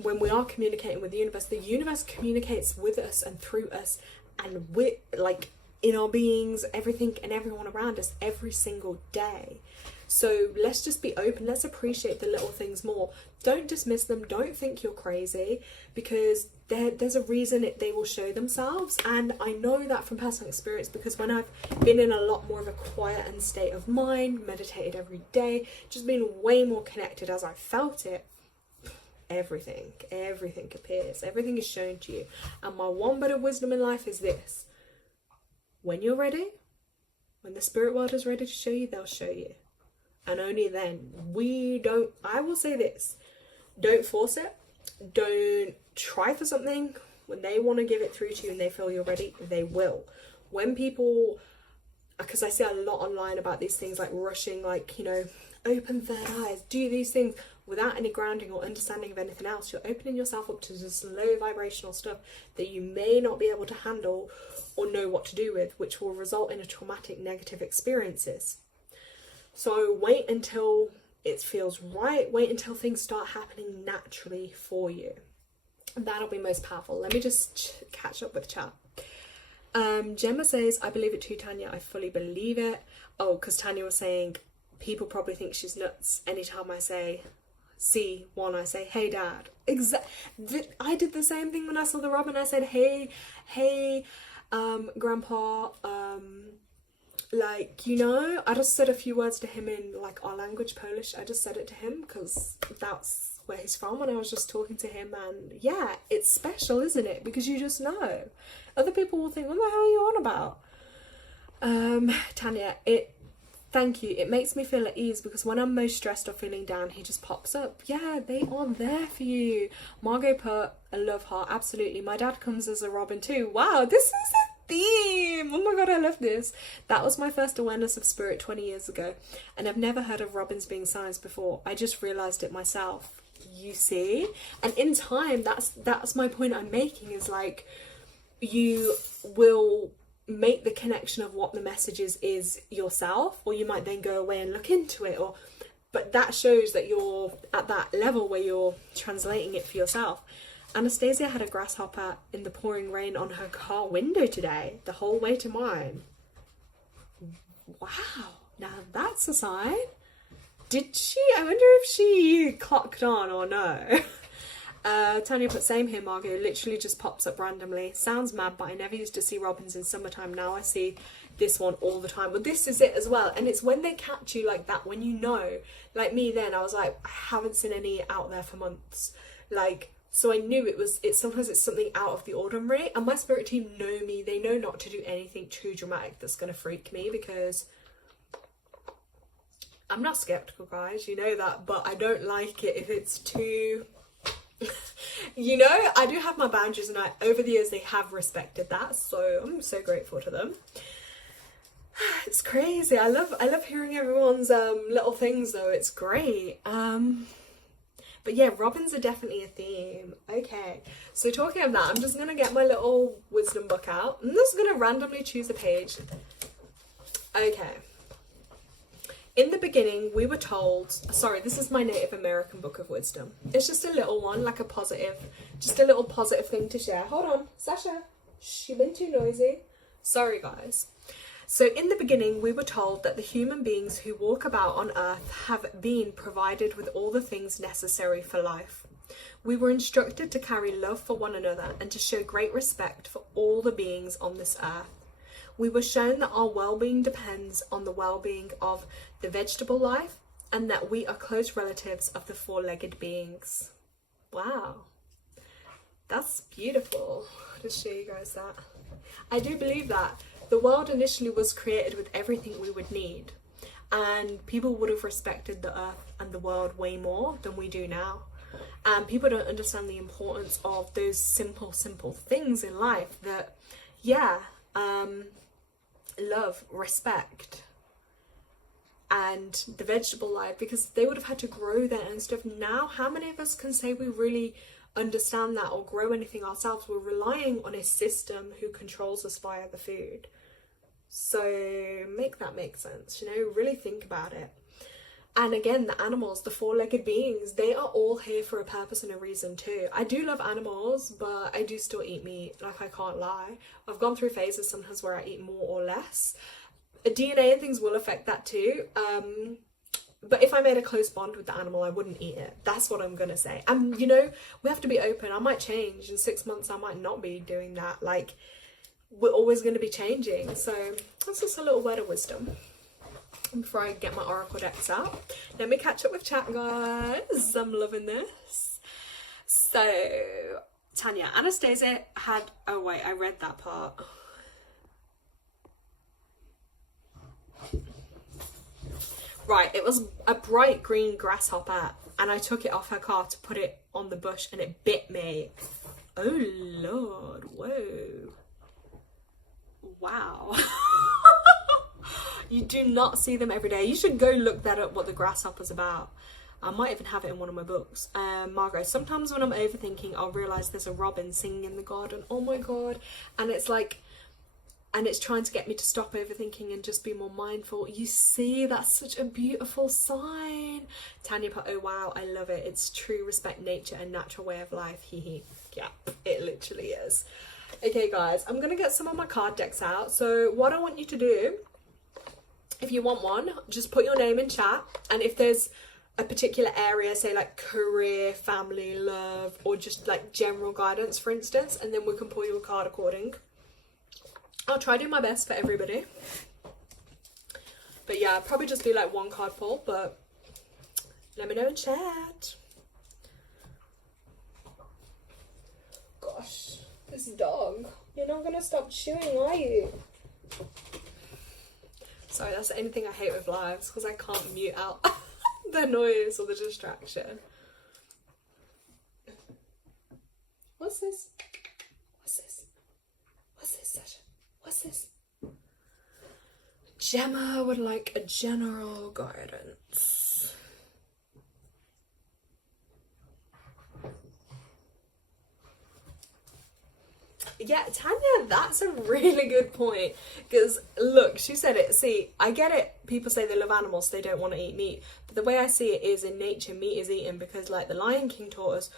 when we are communicating with the universe communicates with us and through us, and with, like, in our beings, everything and everyone around us every single day. So let's just be open. Let's appreciate the little things more. Don't dismiss them. Don't think you're crazy, because there's a reason they will show themselves. And I know that from personal experience, because when I've been in a lot more of a quiet state of mind, meditated every day, just been way more connected as I felt it, everything appears. Everything is shown to you. And my one bit of wisdom in life is this: when you're ready, when the spirit world is ready to show you, they'll show you. And only then. I will say this: don't force it. Don't try for something. When they want to give it through to you and they feel you're ready, they will. When people, because I see a lot online about these things, like rushing, like, you know, open third eyes, do these things without any grounding or understanding of anything else, you're opening yourself up to just low vibrational stuff that you may not be able to handle or know what to do with, which will result in a traumatic negative experiences. So wait until it feels right. Wait until things start happening naturally for you. That'll be most powerful. Let me just catch up with chat. Gemma says, I believe it too, Tanya. I fully believe it. Oh, because Tanya was saying people probably think she's nuts. Anytime I say C1, I say, hey, Dad. I did the same thing when I saw the Robin. I said, hey, Grandpa. Like, you know, I just said a few words to him in, like, our language, Polish. I just said it to him because that's where he's from, and I was just talking to him, and yeah, it's special, isn't it? Because you just know. Other people will think, what the hell are you on about? Tanya, thank you. It makes me feel at ease, because when I'm most stressed or feeling down, he just pops up. Yeah, they are there for you. Margot put a love heart. Absolutely. My dad comes as a Robin too. Wow, this is a theme. Oh my god, I love this. That was my first awareness of spirit 20 years ago, and I've never heard of Robins being signs before. I just realized it myself. You see? And in time, that's my point I'm making, is like, you will make the connection of what the message is yourself, or you might then go away and look into it, but that shows that you're at that level where you're translating it for yourself. Anastasia had a grasshopper in the pouring rain on her car window today, the whole way to mine. Wow, now that's a sign. Did she? I wonder if she clocked on or no. Tanya put, same here, Margot. Literally just pops up randomly. Sounds mad, but I never used to see Robins in summertime. Now I see this one all the time. But this is it as well. And it's when they catch you like that, when you know. Like me then, I was like, I haven't seen any out there for months. Like, so I knew sometimes it's something out of the ordinary. And my spirit team know me. They know not to do anything too dramatic that's going to freak me, because I'm not skeptical, guys. You know that. But I don't like it if it's too... You know, I do have my boundaries, and over the years they have respected that, so I'm so grateful to them. It's crazy. I love hearing everyone's little things though. It's great. But yeah, Robins are definitely a theme. Okay, so talking of that, I'm just gonna get my little wisdom book out. I'm just gonna randomly choose a page. Okay. In the beginning, we were told... Sorry, this is my Native American Book of Wisdom. It's just a little one, like just a little positive thing to share. Hold on, Sasha. Shh, you've been too noisy. Sorry, guys. So in the beginning, we were told that the human beings who walk about on Earth have been provided with all the things necessary for life. We were instructed to carry love for one another and to show great respect for all the beings on this Earth. We were shown that our well-being depends on the well-being of the vegetable life, and that we are close relatives of the four-legged beings. Wow. That's beautiful. I'll just show you guys that. I do believe that. The world initially was created with everything we would need, and people would have respected the earth and the world way more than we do now. And people don't understand the importance of those simple things in life that, yeah, love, respect, and the vegetable life, because they would have had to grow that and stuff. Now, how many of us can say we really understand that or grow anything ourselves? We're relying on a system who controls us via the food. So make that make sense, you know, really think about it. And again, the animals, the four-legged beings, they are all here for a purpose and a reason too. I do love animals, but I do still eat meat, like I can't lie. I've gone through phases sometimes where I eat more or less. DNA and things will affect that too. But if I made a close bond with the animal, I wouldn't eat it. That's what I'm going to say. And, you know, we have to be open. I might change. In 6 months, I might not be doing that. Like, we're always going to be changing. So that's just a little word of wisdom. Before I get my oracle decks out, let me catch up with chat, guys. I'm loving this. So, Tanya, Anastasia had... Oh, wait, I read that part. Right, it was a bright green grasshopper, and I took it off her car to put it on the bush, and it bit me. Oh, Lord. Whoa. Wow. You do not see them every day. You should go look that up, what the grasshopper's about. I might even have it in one of my books. Margot, sometimes when I'm overthinking, I'll realise there's a robin singing in the garden. Oh my God. And it's like, and it's trying to get me to stop overthinking and just be more mindful. You see, that's such a beautiful sign. Tanya put, oh wow, I love it. It's true respect nature and natural way of life. Hee. Yeah, it literally is. Okay guys, I'm going to get some of my card decks out. So what I want you to do, if you want one, just put your name in chat, and if there's a particular area, say like career, family, love, or just like general guidance, for instance, and then we can pull you a card according. I'll try to do my best for everybody. But yeah, I'll probably just do like one card pull, but let me know in chat. Gosh, this dog. You're not gonna stop chewing, are you? Sorry, that's the only thing I hate with lives, because I can't mute out the noise or the distraction. What's this? What's this? What's this, Sasha? What's this? Gemma would like a general guidance. Yeah, Tanya, that's a really good point, because look, she said it. See, I get it, people say they love animals, they don't want to eat meat, but the way I see it is, in nature, meat is eaten because, like the Lion King taught us,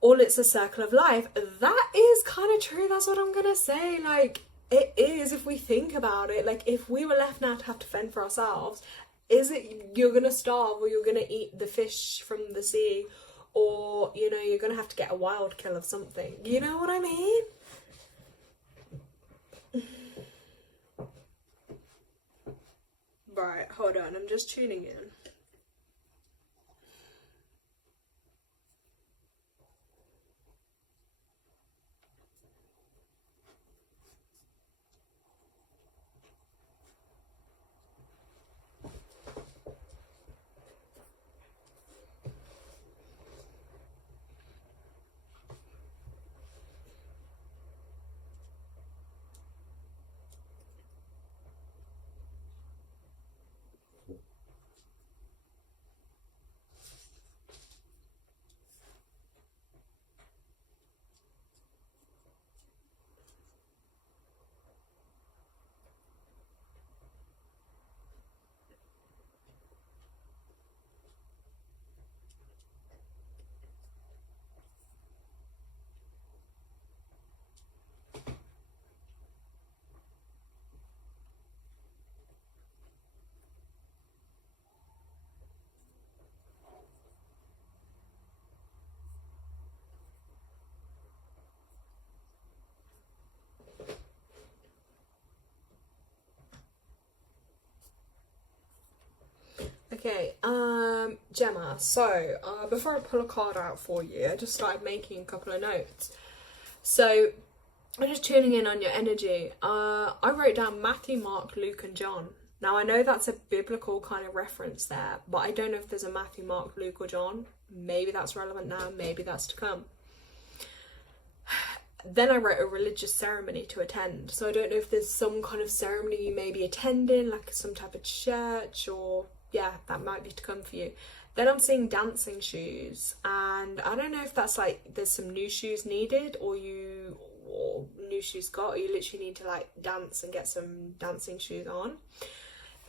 all it's a circle of life. That is kind of true. That's what I'm gonna say. Like, it is, if we think about it. Like, if we were left now to have to fend for ourselves, is it you're gonna starve, or you're gonna eat the fish from the sea, or, you know, you're gonna have to get a wild kill of something, you know what I mean? Right, hold on, I'm just tuning in. Okay, Gemma, so before I pull a card out for you, I just started making a couple of notes. So I'm just tuning in on your energy. I wrote down Matthew, Mark, Luke and John. Now I know that's a biblical kind of reference there, but I don't know if there's a Matthew, Mark, Luke or John. Maybe that's relevant now, maybe that's to come. then I wrote a religious ceremony to attend. So I don't know if there's some kind of ceremony you may be attending, like some type of church, or yeah, that might be to come for you. Then I'm seeing dancing shoes, and I don't know if that's like there's some new shoes needed, or new shoes got, or you literally need to like dance and get some dancing shoes on.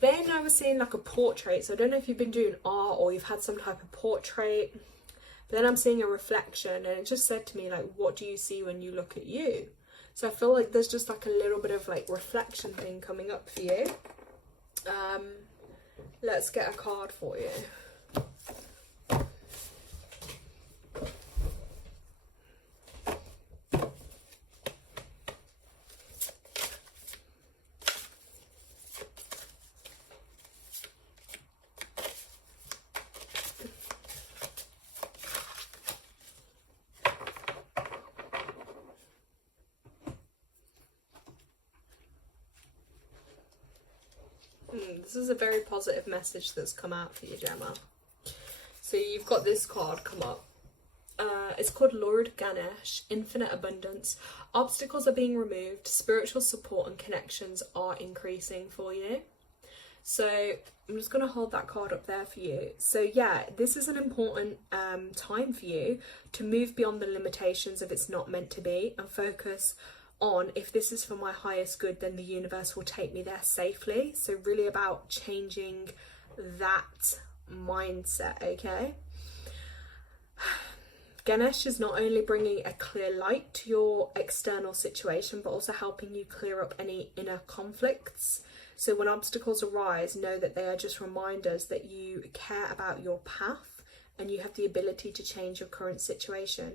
Then I was seeing like a portrait, so I don't know if you've been doing art or you've had some type of portrait. But then I'm seeing a reflection, and it just said to me, like, what do you see when you look at you? So I feel like there's just like a little bit of like reflection thing coming up for you. Let's get a card for you. This is a very positive message that's come out for you, Gemma. So you've got this card come up. It's called Lord Ganesh, Infinite Abundance. Obstacles are being removed. Spiritual support and connections are increasing for you. So I'm just going to hold that card up there for you. So yeah, this is an important time for you to move beyond the limitations of it's not meant to be, and focus on, if this is for my highest good, then the universe will take me there safely. So really about changing that mindset, okay? Ganesh is not only bringing a clear light to your external situation, but also helping you clear up any inner conflicts. So when obstacles arise, know that they are just reminders that you care about your path and you have the ability to change your current situation.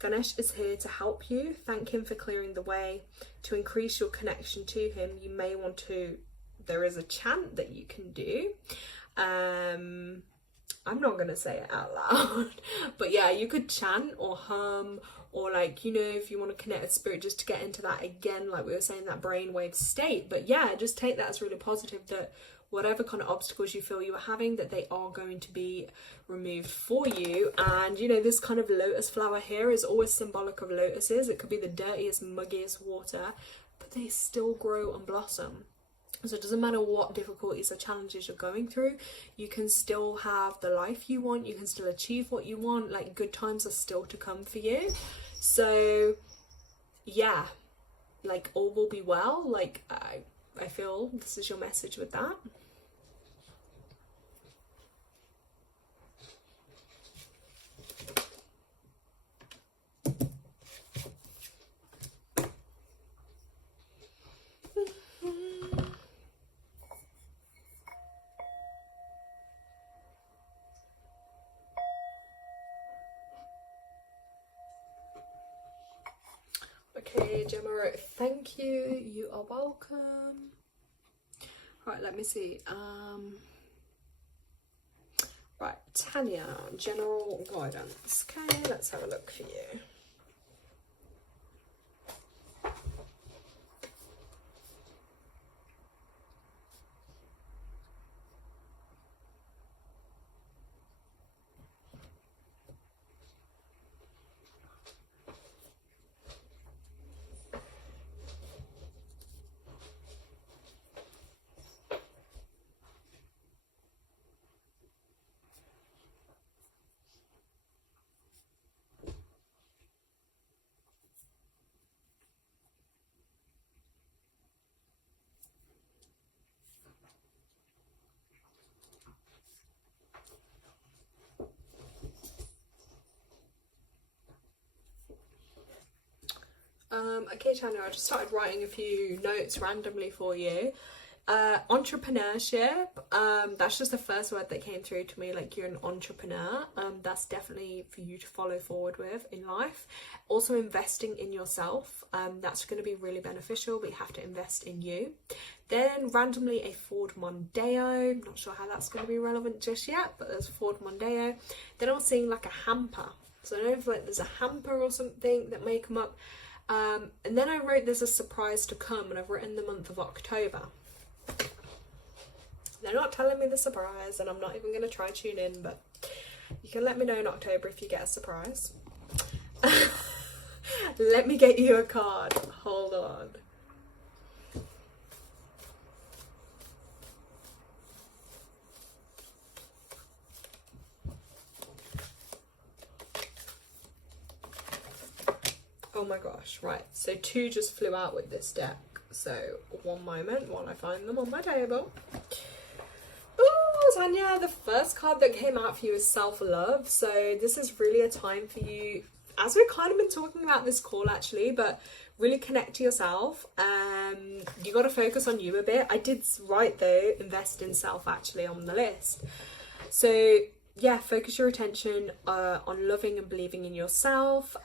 Ganesh is here to help you. Thank him for clearing the way. To increase your connection to him, you may want to, there is a chant that you can do. I'm not going to say it out loud, but yeah, you could chant or hum, or like, you know, if you want to connect with spirit, just to get into that again, like we were saying, that brainwave state. But yeah, just take that as really positive, that whatever kind of obstacles you feel you are having, that they are going to be removed for you. And you know, this kind of lotus flower here is always symbolic of lotuses. It could be the dirtiest, muggiest water, but they still grow and blossom. So it doesn't matter what difficulties or challenges you're going through, you can still have the life you want, you can still achieve what you want, like good times are still to come for you. So yeah, like all will be well. Like I feel this is your message with that. Okay, Gemma wrote, thank you, you are welcome. Right, let me see. Right, Tanya, general guidance. Okay, let's have a look for you. Okay, Tanya, I just started writing a few notes randomly for you. Entrepreneurship, that's just the first word that came through to me, like you're an entrepreneur. That's definitely for you to follow forward with in life. Also investing in yourself, that's going to be really beneficial, but you have to invest in you. Then randomly a Ford Mondeo, not sure how that's going to be relevant just yet, but there's a Ford Mondeo. Then I was seeing like a hamper, so I don't know if like there's a hamper or something that may come up. And then I wrote there's a surprise to come, and I've written the month of October. They're not telling me the surprise, and I'm not even going to try tune in, but you can let me know in October if you get a surprise. Let me get you a card. Hold on. Oh my gosh, right. So 2 just flew out with this deck. So one moment while I find them on my table. Oh, Tanya, the first card that came out for you is self-love. So this is really a time for you, as we've kind of been talking about this call actually, but really connect to yourself. You got to focus on you a bit. I did write though, invest in self actually on the list. So yeah, focus your attention on loving and believing in yourself.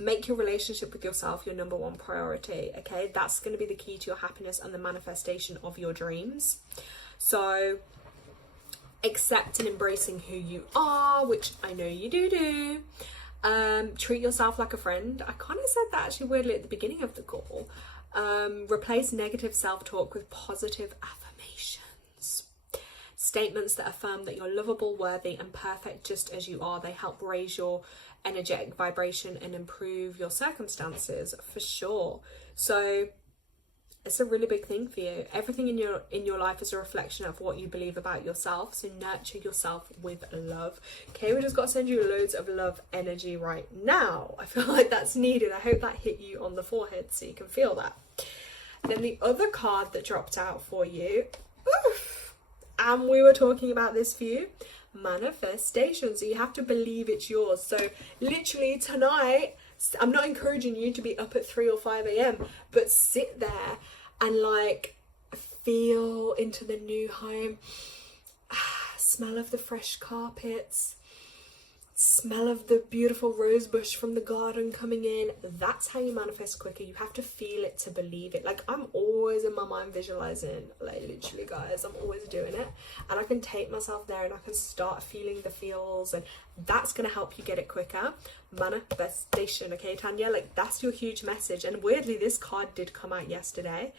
Make your relationship with yourself your number 1 priority, okay? That's going to be the key to your happiness and the manifestation of your dreams. So accept and embracing who you are, which I know you do. Treat yourself like a friend. I kind of said that actually weirdly at the beginning of the call. Replace negative self-talk with positive affirmations. Statements that affirm that you're lovable, worthy and perfect just as you are. They help raise your energetic vibration and improve your circumstances for sure. So it's a really big thing for you. Everything in your life is a reflection of what you believe about yourself. So nurture yourself with love. Okay, we just got to send you loads of love energy right now. I feel like that's needed. I hope that hit you on the forehead so you can feel that. And then the other card that dropped out for you, and we were talking about this for you, manifestation. So you have to believe it's yours. So literally tonight, I'm not encouraging you to be up at 3 or 5 a.m, but sit there and like feel into the new home. Smell of the fresh carpets, smell of the beautiful rose bush from the garden coming in. That's how you manifest quicker. You have to feel it to believe it. Like I'm always in my mind visualizing, like literally guys, I'm always doing it, and I can take myself there and I can start feeling the feels, and that's going to help you get it quicker. Manifestation, okay Tanya, like that's your huge message. And weirdly this card did come out yesterday.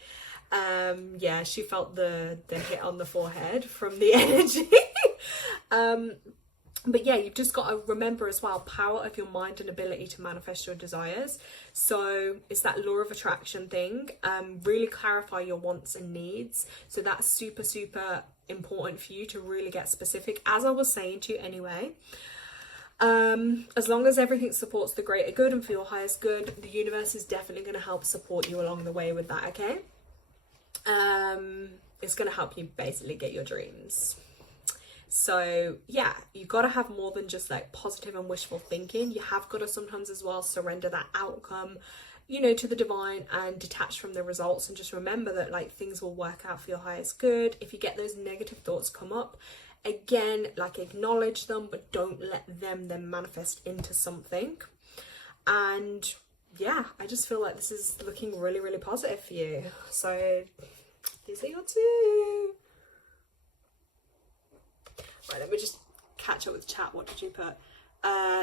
Yeah, she felt the hit on the forehead from the energy. But yeah, you've just got to remember as well, power of your mind and ability to manifest your desires. So it's that law of attraction thing. Really clarify your wants and needs. So that's super, super important for you to really get specific, as I was saying to you anyway. As long as everything supports the greater good and for your highest good, the universe is definitely going to help support you along the way with that, okay? It's going to help you basically get your dreams. So yeah, you've got to have more than just like positive and wishful thinking. You have got to sometimes as well surrender that outcome, you know, to the divine and detach from the results, and just remember that like things will work out for your highest good. If you get those negative thoughts come up, again, like acknowledge them, but don't let them then manifest into something. And yeah, I just feel like this is looking really, really positive for you. So these are your 2. Right, let me just catch up with chat. What did you put?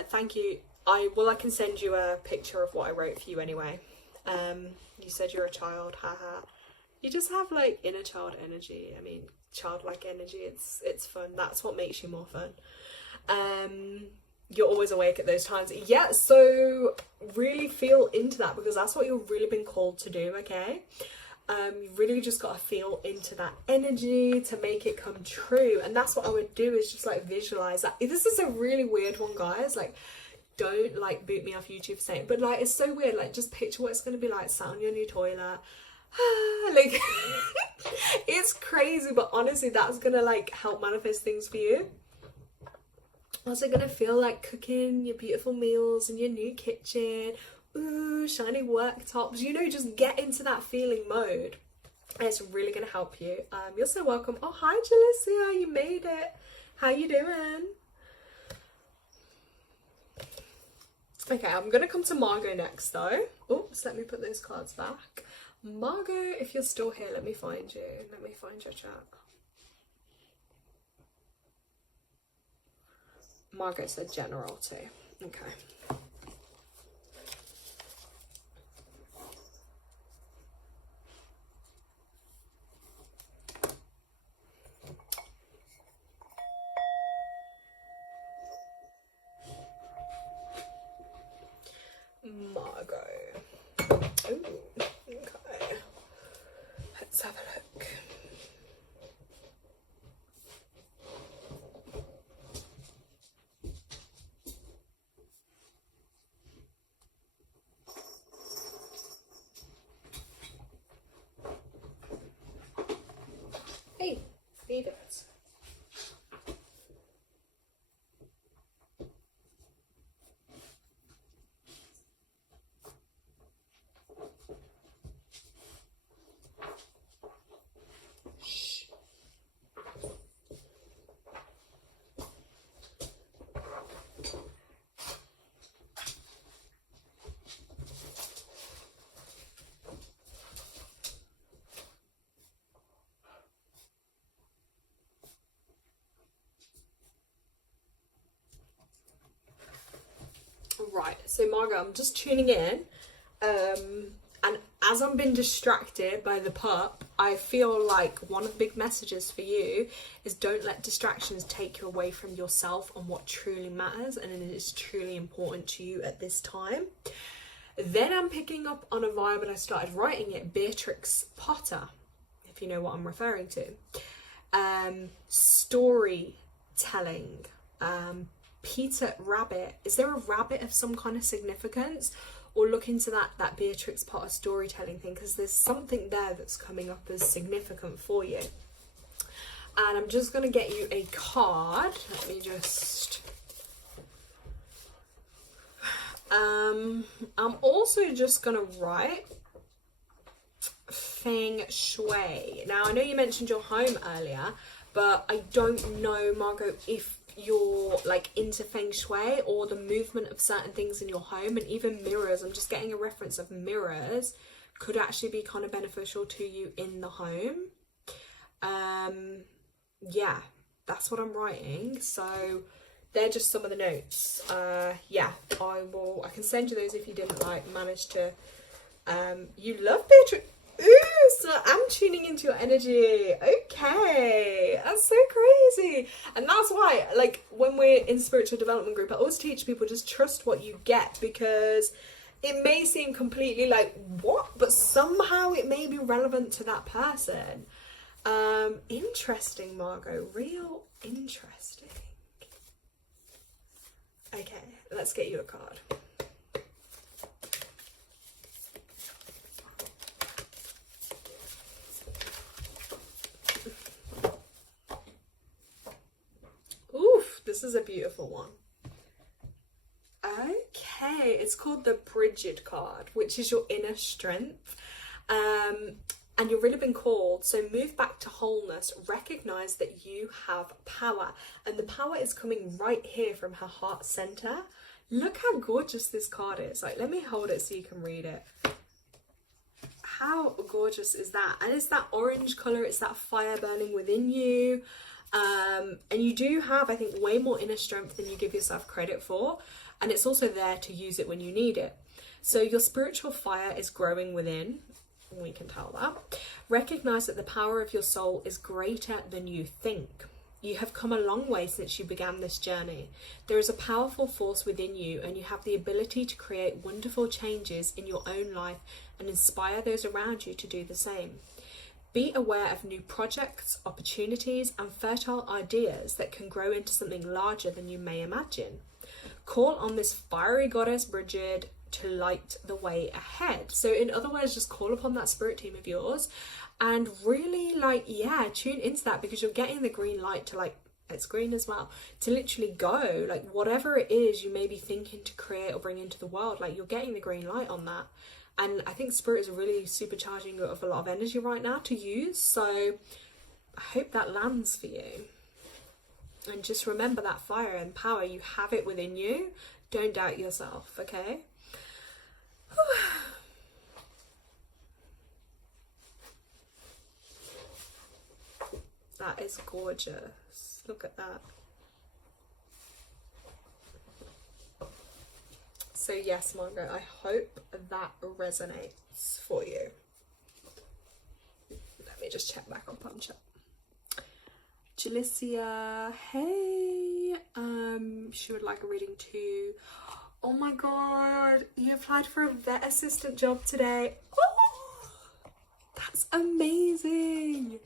Thank you. I can send you a picture of what I wrote for you anyway. You said you're a child, haha. You just have like inner child energy. I mean, childlike energy. It's fun. That's what makes you more fun. You're always awake at those times. Yeah, so really feel into that, because that's what you've really been called to do, okay? You really just got to feel into that energy to make it come true. And that's what I would do, is just like visualize that. This is a really weird one, guys. Like, don't like boot me off YouTube for saying it, but like it's so weird. Like, just picture what it's going to be like sat on your new toilet. Like it's crazy, but honestly that's gonna like help manifest things for you. What's it gonna feel like cooking your beautiful meals in your new kitchen? Ooh, shiny worktops, you know, just get into that feeling mode. It's really gonna help you. You're so welcome. Oh, hi Jalicia, you made it. How you doing? Okay, I'm gonna come to Margot next though. Oops, let me put those cards back. Margot, if you're still here, let me find you. Let me find your chat. Margot said general too. Okay. Right, so Margot, I'm just tuning in, and as I'm being distracted by the pup, I feel like one of the big messages for you is don't let distractions take you away from yourself and what truly matters and it is truly important to you at this time. Then I'm picking up on a vibe, and I started writing it, Beatrix Potter, if you know what I'm referring to. Storytelling, Peter Rabbit. Is there a rabbit of some kind of significance? Or look into that Beatrix Potter storytelling thing, because there's something there that's coming up as significant for you. And I'm just going to get you a card. Let me just... I'm also just going to write Feng Shui. Now, I know you mentioned your home earlier, but I don't know, Margot, if you're like into Feng Shui or the movement of certain things in your home, and even mirrors. I'm just getting a reference of mirrors could actually be kind of beneficial to you in the home. Yeah, that's what I'm writing. So they're just some of the notes. Yeah, I can send you those if you didn't like manage to. You love Beatrix. Ooh, so I'm tuning into your energy. Okay, that's so crazy. And that's why, like, when we're in spiritual development group, I always teach people just trust what you get, because it may seem completely like, what? But somehow it may be relevant to that person. Interesting, Margot. Real interesting. Okay, let's get you a card. Oof, this is a beautiful one. Okay, it's called the Bridget card, which is your inner strength. And you've really been called, so move back to wholeness, recognize that you have power, and the power is coming right here from her heart center. Look how gorgeous this card is. Like, let me hold it so you can read it. How gorgeous is that? And it's that orange color, it's that fire burning within you. And you do have, I think, way more inner strength than you give yourself credit for, and it's also there to use it when you need it. So your spiritual fire is growing within. We can tell that. Recognize that the power of your soul is greater than you think. You have come a long way since you began this journey. There is a powerful force within you, and you have the ability to create wonderful changes in your own life and inspire those around you to do the same. Be aware of new projects, opportunities, and fertile ideas that can grow into something larger than you may imagine. Call on this fiery goddess, Bridget, to light the way ahead. So in other words, just call upon that spirit team of yours and really, like, yeah, tune into that, because you're getting the green light to, like, it's green as well, to literally go, like, whatever it is you may be thinking to create or bring into the world, like, you're getting the green light on that. And I think spirit is really supercharging you of a lot of energy right now to use. So I hope that lands for you. And just remember that fire and power, you have it within you. Don't doubt yourself, okay? That is gorgeous. Look at that. So yes, Margaret, I hope that resonates for you. Let me just check back on Punch Up. Jalicia, hey, she would like a reading too. Oh my god, you applied for a vet assistant job today. Oh, that's amazing.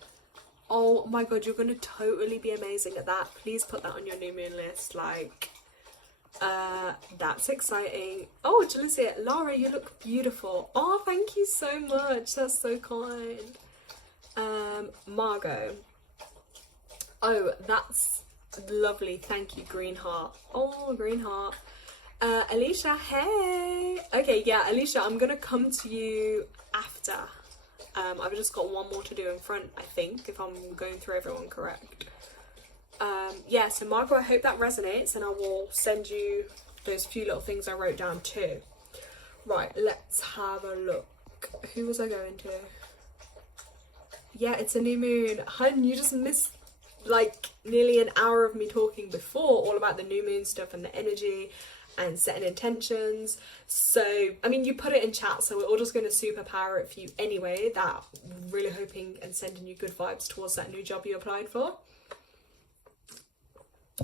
Oh my god, you're gonna totally be amazing at that. Please put that on your new moon list. Like, that's exciting. Oh, Jalicia, Lara, you look beautiful. Oh, thank you so much. That's so kind. Margot. Oh, that's lovely. Thank you, Green Heart. Oh, Green Heart. Alicia, hey. Okay, yeah, Alicia, I'm gonna come to you after. I've just got one more to do in front, I think, if I'm going through everyone correct. Yeah, so Margot, I hope that resonates, and I will send you those few little things I wrote down too. Right, let's have a look. Who was I going to? Yeah, it's a new moon. Hun, you just missed like nearly an hour of me talking before all about the new moon stuff and the energy. and setting intentions. So, I mean, you put it in chat, so we're all just going to superpower it for you anyway. That really hoping and sending you good vibes towards that new job you applied for.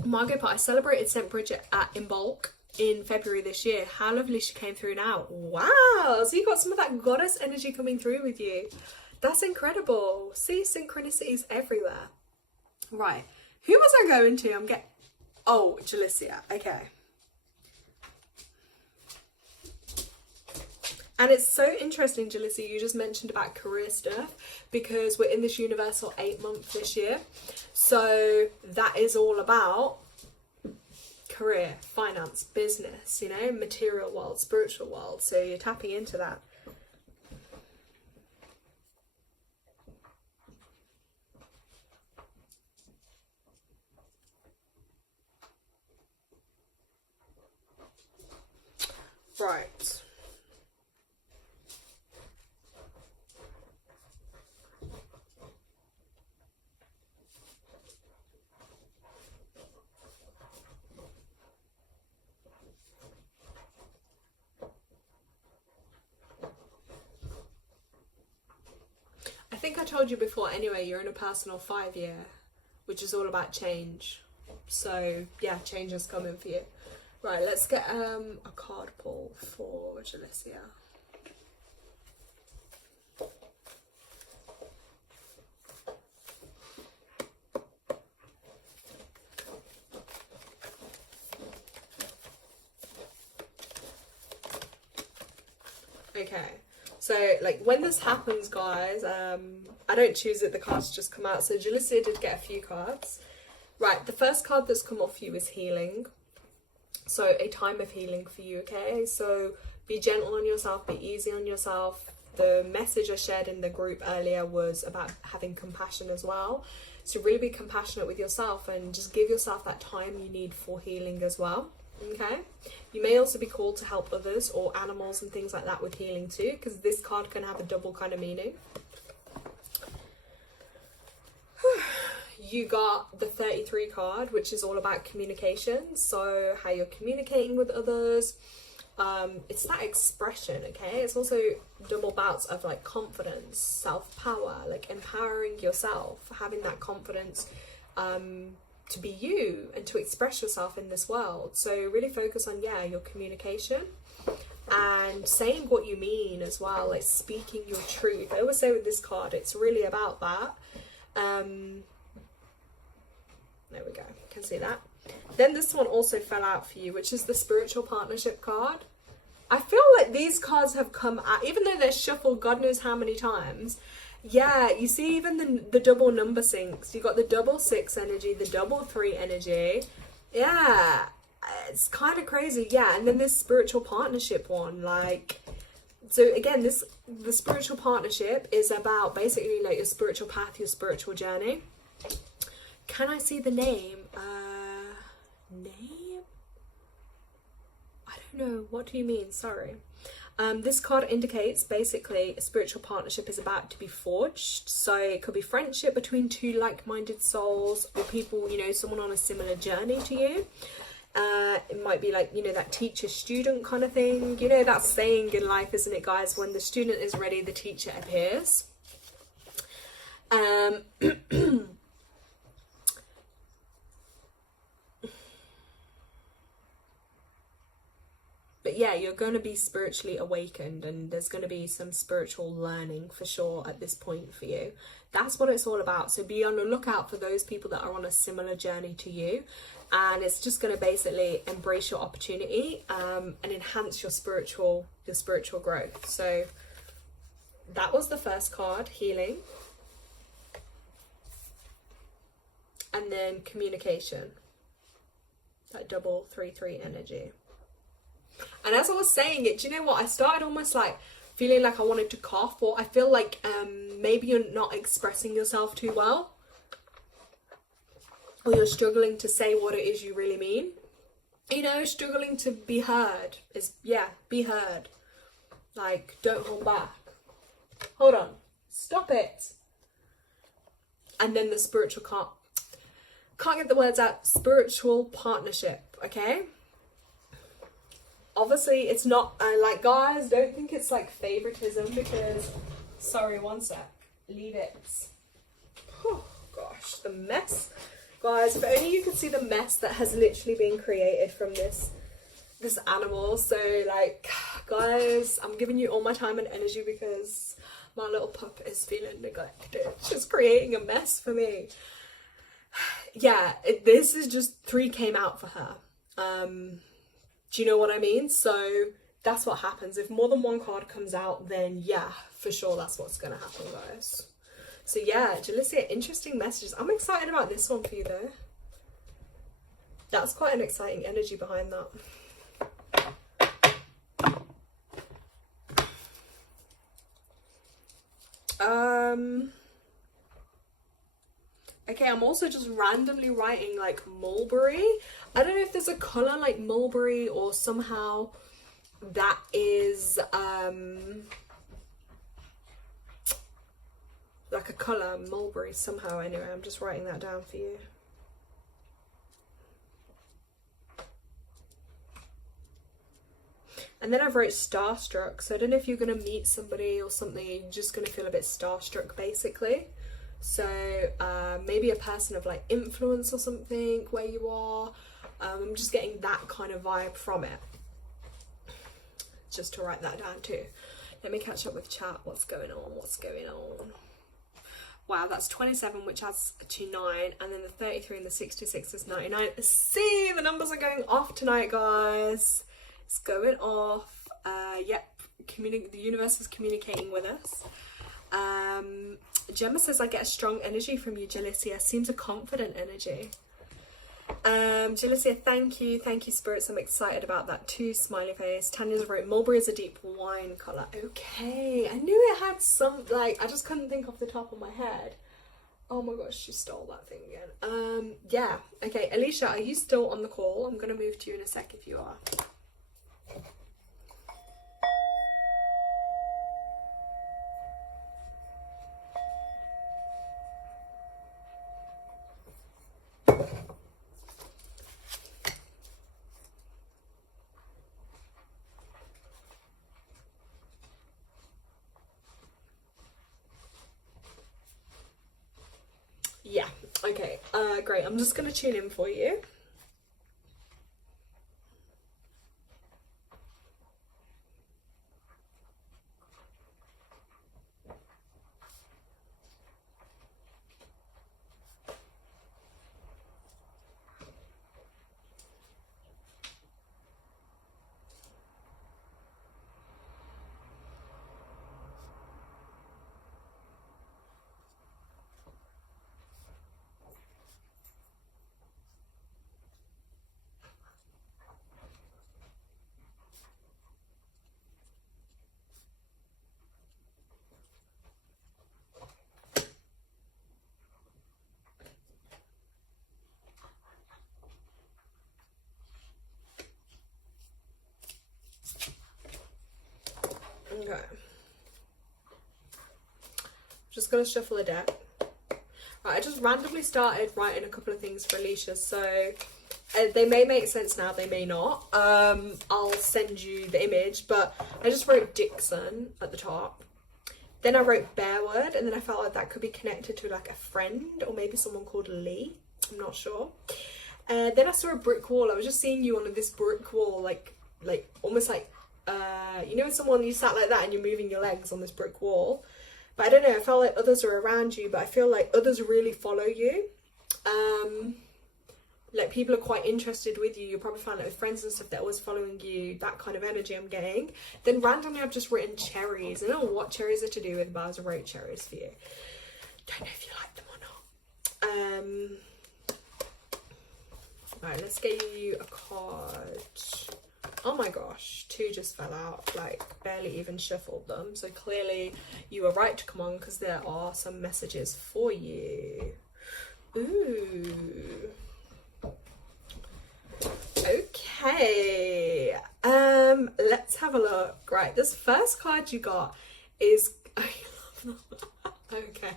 Margot put, I celebrated St. Bridget in bulk in February this year. How lovely she came through now. Wow, so you got some of that goddess energy coming through with you. That's incredible. See, synchronicities everywhere. Right, who was I going to? Oh, Jalicia. Okay. And it's so interesting, Jalicia, you just mentioned about career stuff, because we're in this universal 8-month this year. So that is all about career, finance, business, you know, material world, spiritual world. So you're tapping into that. Right. I think I told you before anyway, you're in a personal 5-year, which is all about change. So yeah, change is coming for you. Right, let's get a card pull for Jalicia. Okay, so like when this happens, guys, I don't choose it, the cards just come out. So Jalicia did get a few cards. Right, the first card that's come off you is healing. So a time of healing for you, okay? So be gentle on yourself, be easy on yourself. The message I shared in the group earlier was about having compassion as well. So really be compassionate with yourself and just give yourself that time you need for healing as well, okay? You may also be called to help others or animals and things like that with healing too, because this card can have a double kind of meaning. You got the 33 card, which is all about communication. So how you're communicating with others. It's that expression, okay? It's also double bouts of like confidence, self-power, like empowering yourself, having that confidence to be you and to express yourself in this world. So really focus on, yeah, your communication and saying what you mean as well, like speaking your truth. I always say with this card, it's really about that. There we go, you can see that. Then this one also fell out for you, which is the spiritual partnership card. I feel like these cards have come out, even though they're shuffled God knows how many times. Yeah, you see even the double number syncs. You got the double 6 energy, the double 3 energy. Yeah, it's kind of crazy. Yeah, and then this spiritual partnership one, like, so again, the spiritual partnership is about basically like your spiritual path, your spiritual journey. Can I see the name? Name? I don't know. What do you mean? Sorry. This card indicates basically a spiritual partnership is about to be forged. So it could be friendship between two like-minded souls or people, you know, someone on a similar journey to you. It might be like, you know, that teacher-student kind of thing. You know, that saying in life, isn't it, guys? When the student is ready, the teacher appears. But yeah, you're going to be spiritually awakened and there's going to be some spiritual learning for sure at this point for you. That's what it's all about. So be on the lookout for those people that are on a similar journey to you. And it's just going to basically embrace your opportunity and enhance your spiritual growth. So that was the first card, healing. And then communication. That double 3-3 energy. And as I was saying it, do you know what? I started almost like feeling like I wanted to cough, or I feel like maybe you're not expressing yourself too well, or you're struggling to say what it is you really mean. You know, struggling to be heard is, yeah, be heard. Like, don't hold back. Hold on. Stop it. And then the spiritual can't get the words out. Spiritual partnership, okay? obviously it's not, like, guys, don't think it's like favoritism, because, sorry, one sec, leave it. Oh gosh, the mess, guys, if only you could see the mess that has literally been created from this animal. So, like, guys, I'm giving you all my time and energy because my little pup is feeling neglected. She's creating a mess for me. Yeah, this is just 3 came out for her. Do you know what I mean? So that's what happens. If more than one card comes out, then yeah, for sure that's what's gonna happen, guys. So yeah, jealousy, interesting messages. I'm excited about this one for you though. That's quite an exciting energy behind that. Okay, I'm also just randomly writing like mulberry. I don't know if there's a colour like mulberry or somehow that is like a colour mulberry somehow. Anyway, I'm just writing that down for you. And then I've wrote starstruck. So I don't know if you're going to meet somebody or something, you're just going to feel a bit starstruck basically. So maybe a person of like influence or something where you are. I'm just getting that kind of vibe from it. Just to write that down too. Let me catch up with chat. What's going on? What's going on? Wow, that's 27, which adds to 9. And then the 33 and the 66 is 99. See, the numbers are going off tonight, guys. It's going off. Yep, the universe is communicating with us. Gemma says, I get a strong energy from you, Jalicia. Seems a confident energy. Jalicia, thank you spirits. I'm excited about that too. Smiley face. Tanya's wrote mulberry is a deep wine colour. Okay, I knew it had some, like, I just couldn't think off the top of my head. Oh my gosh, she stole that thing again. Yeah, okay, Alicia, are you still on the call? I'm gonna move to you in a sec if you are. Yeah, okay, great. I'm just gonna tune in for you. Okay. Just gonna shuffle a deck. Right, I just randomly started writing a couple of things for Alicia, so they may make sense now, they may not. I'll send you the image, but I just wrote Dixon at the top. Then I wrote Bearwood, and then I felt like that could be connected to like a friend or maybe someone called Lee. I'm not sure. Then I saw a brick wall. I was just seeing you on this brick wall, like almost like you know, someone, you sat like that and you're moving your legs on this brick wall. But I don't know, I felt like others are around you, but I feel like others really follow you. Like people are quite interested with you. You'll probably find it with friends and stuff that always following you. That kind of energy I'm getting. Then randomly I've just written cherries. I don't know what cherries are to do with, but I wrote cherries for you. Don't know if you like them or not. Right, let's get you a card. Oh my gosh, 2 just fell out, like barely even shuffled them. So clearly you were right to come on because there are some messages for you. Ooh. Okay. Let's have a look. Right, this first card you got is okay.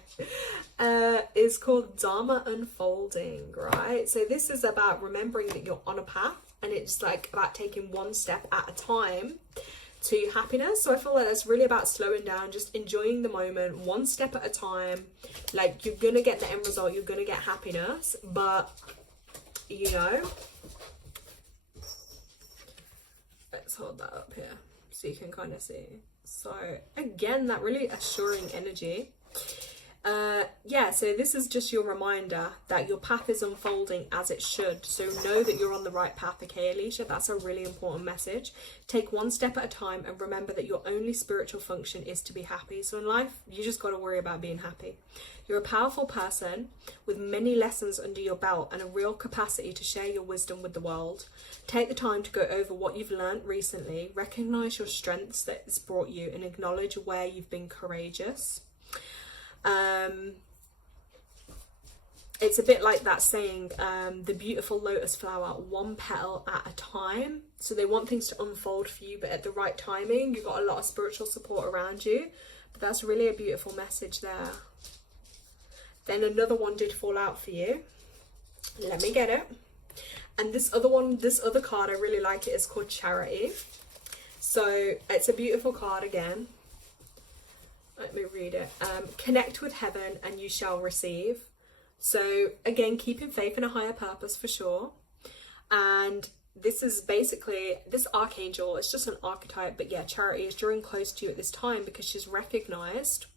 Is called Dharma Unfolding, right? So this is about remembering that you're on a path. and it's like about taking one step at a time to happiness. So I feel like that's really about slowing down, just enjoying the moment, one step at a time. Like, you're gonna get the end result, you're gonna get happiness, but you know, let's hold that up here so you can kind of see. So again, that really assuring energy. Yeah, so this is just your reminder that your path is unfolding as it should. So know that you're on the right path, okay, Alicia? That's a really important message. Take one step at a time and remember that your only spiritual function is to be happy. So in life, you just got to worry about being happy. You're a powerful person with many lessons under your belt and a real capacity to share your wisdom with the world. Take the time to go over what you've learned recently, recognize your strengths that it's brought you, and acknowledge where you've been courageous. It's a bit like that saying, the beautiful lotus flower, one petal at a time. So they want things to unfold for you, but at the right timing. You've got a lot of spiritual support around you, but that's really a beautiful message there. Then another one did fall out for you. Let me get it. And this other one, this other card, I really like it. It's called Charity. So it's a beautiful card again. Let me read it. Connect with heaven and you shall receive. So again, keeping faith in a higher purpose for sure. And this is basically, this archangel, it's just an archetype, but yeah, Charity is drawing close to you at this time because she's recognized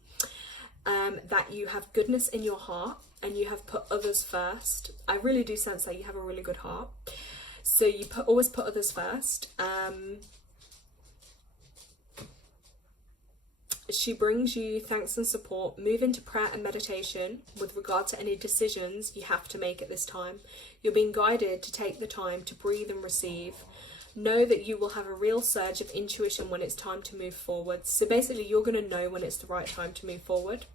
that you have goodness in your heart and you have put others first. I really do sense that you have a really good heart. So you always put others first. She brings you thanks and support. Move into prayer and meditation with regard to any decisions you have to make at this time. You're being guided to take the time to breathe and receive. Know that you will have a real surge of intuition when it's time to move forward. So basically, you're going to know when it's the right time to move forward.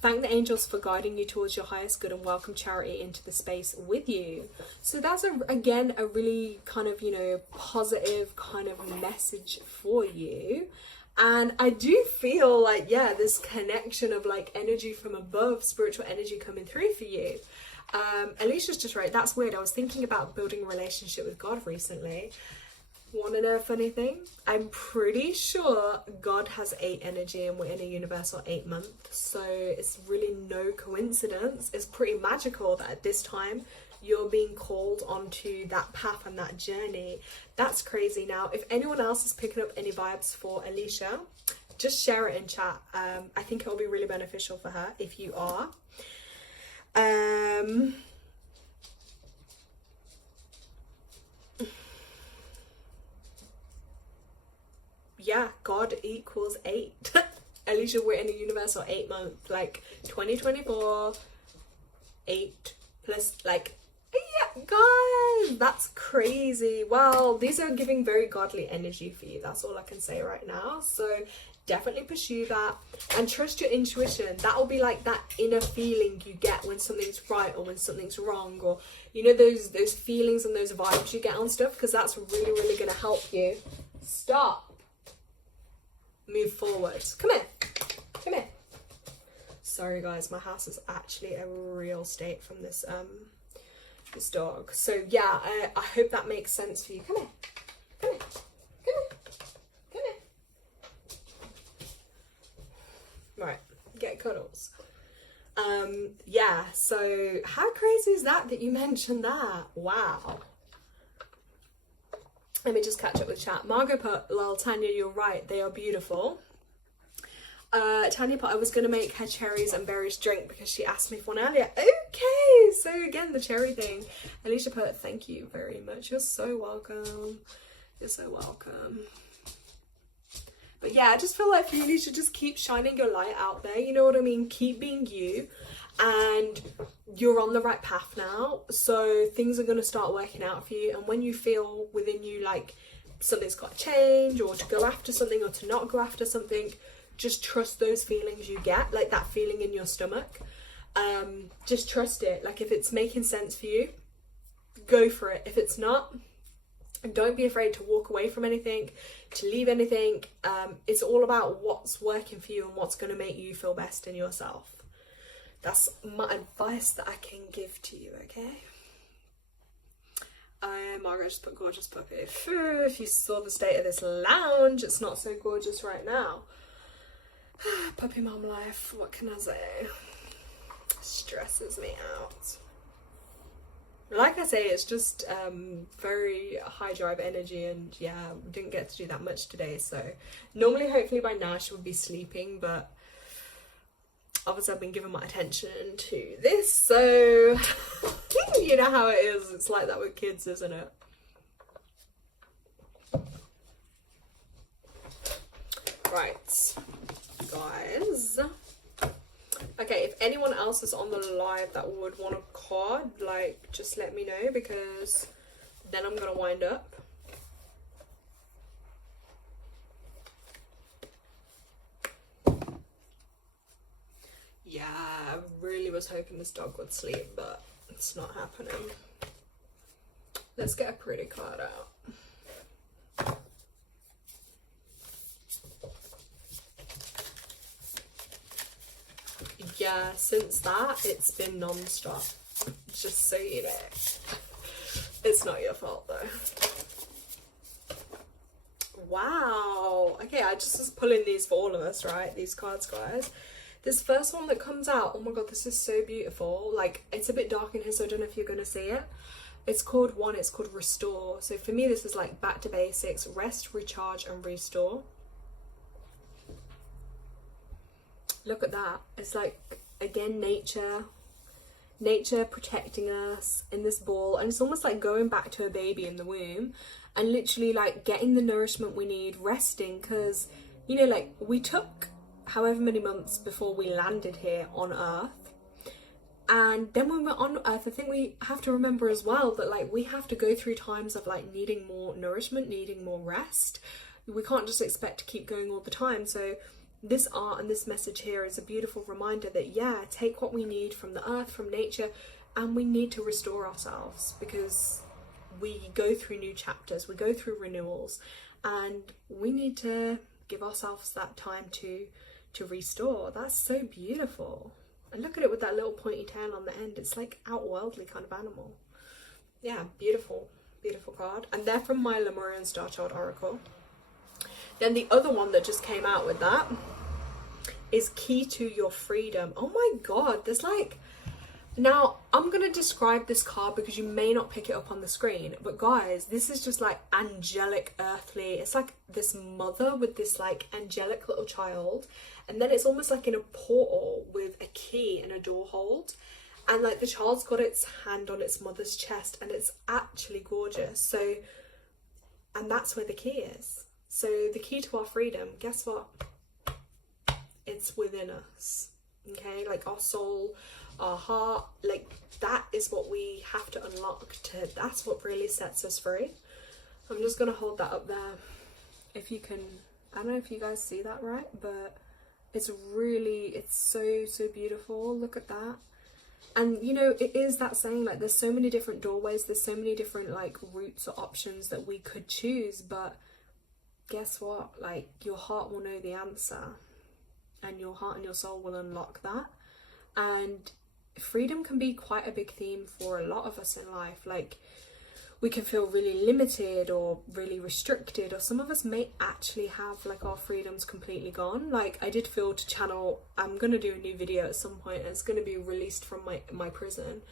Thank the angels for guiding you towards your highest good and welcome Charity into the space with you. So that's, again, a really kind of, you know, positive kind of message for you. And I do feel like, yeah, this connection of like energy from above, spiritual energy coming through for you. Alicia's just right. That's weird. I was thinking about building a relationship with God recently. Want to know a funny thing? I'm pretty sure God has 8 energy and we're in a universal 8 month. So it's really no coincidence. It's pretty magical that at this time you're being called onto that path and that journey. That's crazy. Now, if anyone else is picking up any vibes for Alicia, just share it in chat. I think it will be really beneficial for her if you are. Yeah, God equals 8. Alicia, we're in a universal 8 month, like 2024, 8 plus, like, yeah, guys, that's crazy. Well, these are giving very godly energy for you. That's all I can say right now. So definitely pursue that and trust your intuition. That will be like that inner feeling you get when something's right or when something's wrong, or you know, those feelings and those vibes you get on stuff, because that's really, really going to help you stop, move forward. Come here, come here. Sorry guys, my house is actually a real state from this this dog. So yeah, I hope that makes sense for you. Come here, come here, come here, come here. Right, get cuddles. Yeah, so how crazy is that you mentioned that? Wow. Let me just catch up with chat. Margot put, lol, Tanya, you're right, they are beautiful. Tanya put, I was going to make her cherries and berries drink because she asked me for one earlier. Okay, so again, the cherry thing. Alicia put, thank you very much. You're so welcome. You're so welcome. But yeah, I just feel like you need to just keep shining your light out there. You know what I mean? Keep being you. And you're on the right path now. So things are going to start working out for you. And when you feel within you like something's got to change, or to go after something, or to not go after something, just trust those feelings you get, like that feeling in your stomach. Just trust it. Like if it's making sense for you, go for it. If it's not, and don't be afraid to walk away from anything, to leave anything. It's all about what's working for you and what's going to make you feel best in yourself. That's my advice that I can give to you, okay? Margaret just put gorgeous puppy. Phew, if you saw the state of this lounge, it's not so gorgeous right now. Puppy mom life, what can I say? Stresses me out. Like I say, it's just very high drive energy, and yeah, didn't get to do that much today. So normally, hopefully by now she would be sleeping, but obviously I've been giving my attention to this, so you know how it is. It's like that with kids, isn't it? Right, guys. Okay, if anyone else is on the live that would want a card, like, just let me know, because then I'm gonna wind up. Yeah, I really was hoping this dog would sleep, but it's not happening. Let's get a pretty card out. Yeah, since that, it's been non-stop. Just so you know. It's not your fault, though. Wow. Okay, I just was pulling these for all of us, right? These cards, guys. This first one that comes out, oh my god, this is so beautiful. Like, it's a bit dark in here, so I don't know if you're going to see it. It's called Restore. So for me, this is like back to basics. Rest, recharge, and restore. Look at that. It's like, again, nature protecting us in this ball, and it's almost like going back to a baby in the womb and literally like getting the nourishment we need, resting, because, you know, like, we took however many months before we landed here on Earth, and then when we're on Earth, I think we have to remember as well that, like, we have to go through times of like needing more nourishment, needing more rest. We can't just expect to keep going all the time. So this art and this message here is a beautiful reminder that, yeah, take what we need from the earth, from nature, and we need to restore ourselves, because we go through new chapters, we go through renewals, and we need to give ourselves that time to restore. That's so beautiful. And look at it with that little pointy tail on the end. It's like outworldly kind of animal. Yeah, beautiful, beautiful card. And they're from my Lemurian Star Child Oracle. Then the other one that just came out with that is Key to Your Freedom. Oh my god, there's like... Now, I'm going to describe this card because you may not pick it up on the screen. But guys, this is just like angelic, earthly. It's like this mother with this like angelic little child. And then it's almost like in a portal with a key and a door hold. And like the child's got its hand on its mother's chest. And it's actually gorgeous. So, and that's where the key is. So the key to our freedom, guess what? It's within us. Okay, like our soul, our heart, like that is what we have to unlock. That's what really sets us free. I'm just gonna hold that up there. If you can, I don't know if you guys see that right, but it's really, it's so beautiful. Look at that. And you know, it is that saying, like, there's so many different doorways, there's so many different like routes or options that we could choose, but guess what? Like, your heart will know the answer, and your heart and your soul will unlock that. And freedom can be quite a big theme for a lot of us in life. Like, we can feel really limited or really restricted, or some of us may actually have like our freedoms completely gone. Like, I did feel to channel, I'm gonna do a new video at some point, and it's gonna be released from my prison,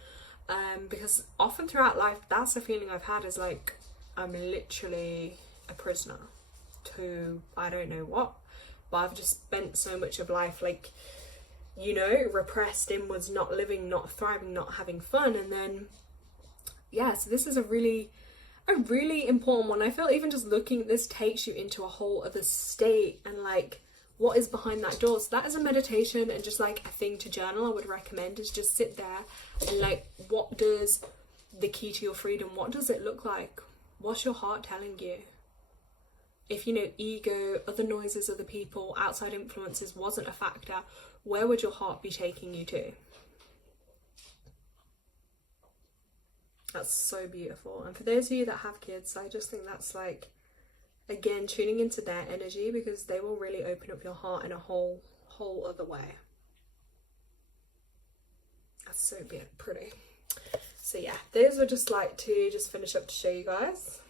because often throughout life that's the feeling I've had, is like I'm literally a prisoner to I don't know what, but I've just spent so much of life, like, you know, repressed inwards, not living, not thriving, not having fun. And then yeah, so this is a really important one. I feel even just looking at this takes you into a whole other state, and like, what is behind that door. So that is a meditation and just like a thing to journal. I would recommend is just sit there and like, what does the key to your freedom, what does it look like? What's your heart telling you? If, you know, ego, other noises, other people, outside influences wasn't a factor, where would your heart be taking you to? That's so beautiful. And for those of you that have kids, I just think that's like, again, tuning into their energy, because they will really open up your heart in a whole other way. That's so pretty. So yeah, those were just like to just finish up to show you guys.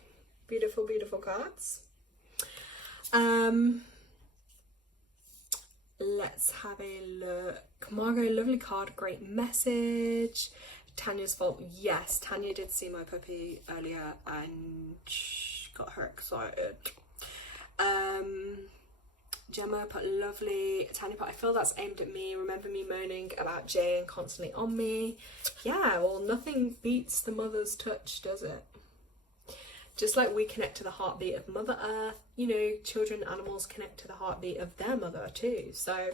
Beautiful, beautiful cards. Let's have a look. Margot, lovely card, great message. Tanya's fault. Yes, Tanya did see my puppy earlier and got her excited. Gemma put lovely. Tanya put, I feel that's aimed at me. Remember me moaning about Jane constantly on me. Yeah, well, nothing beats the mother's touch, does it? Just like we connect to the heartbeat of Mother Earth, you know, children, animals connect to the heartbeat of their mother too. So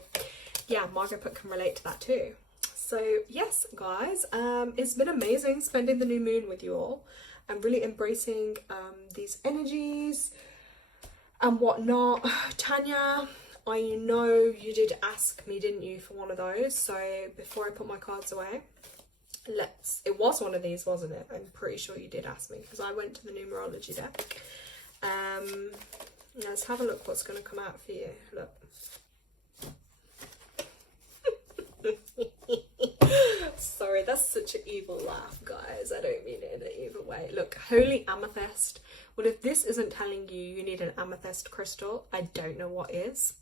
yeah, Margaret can relate to that too. So yes, guys, it's been amazing spending the new moon with you all and really embracing these energies and whatnot. Tanya, I know you did ask me, didn't you, for one of those? So before I put my cards away, it was one of these, wasn't it? I'm pretty sure you did ask me because I went to the numerology deck. Let's have a look what's going to come out for you. Look. Sorry, that's such an evil laugh, guys. I don't mean it in an evil way. Look, holy amethyst. Well, if this isn't telling you you need an amethyst crystal, I don't know what is.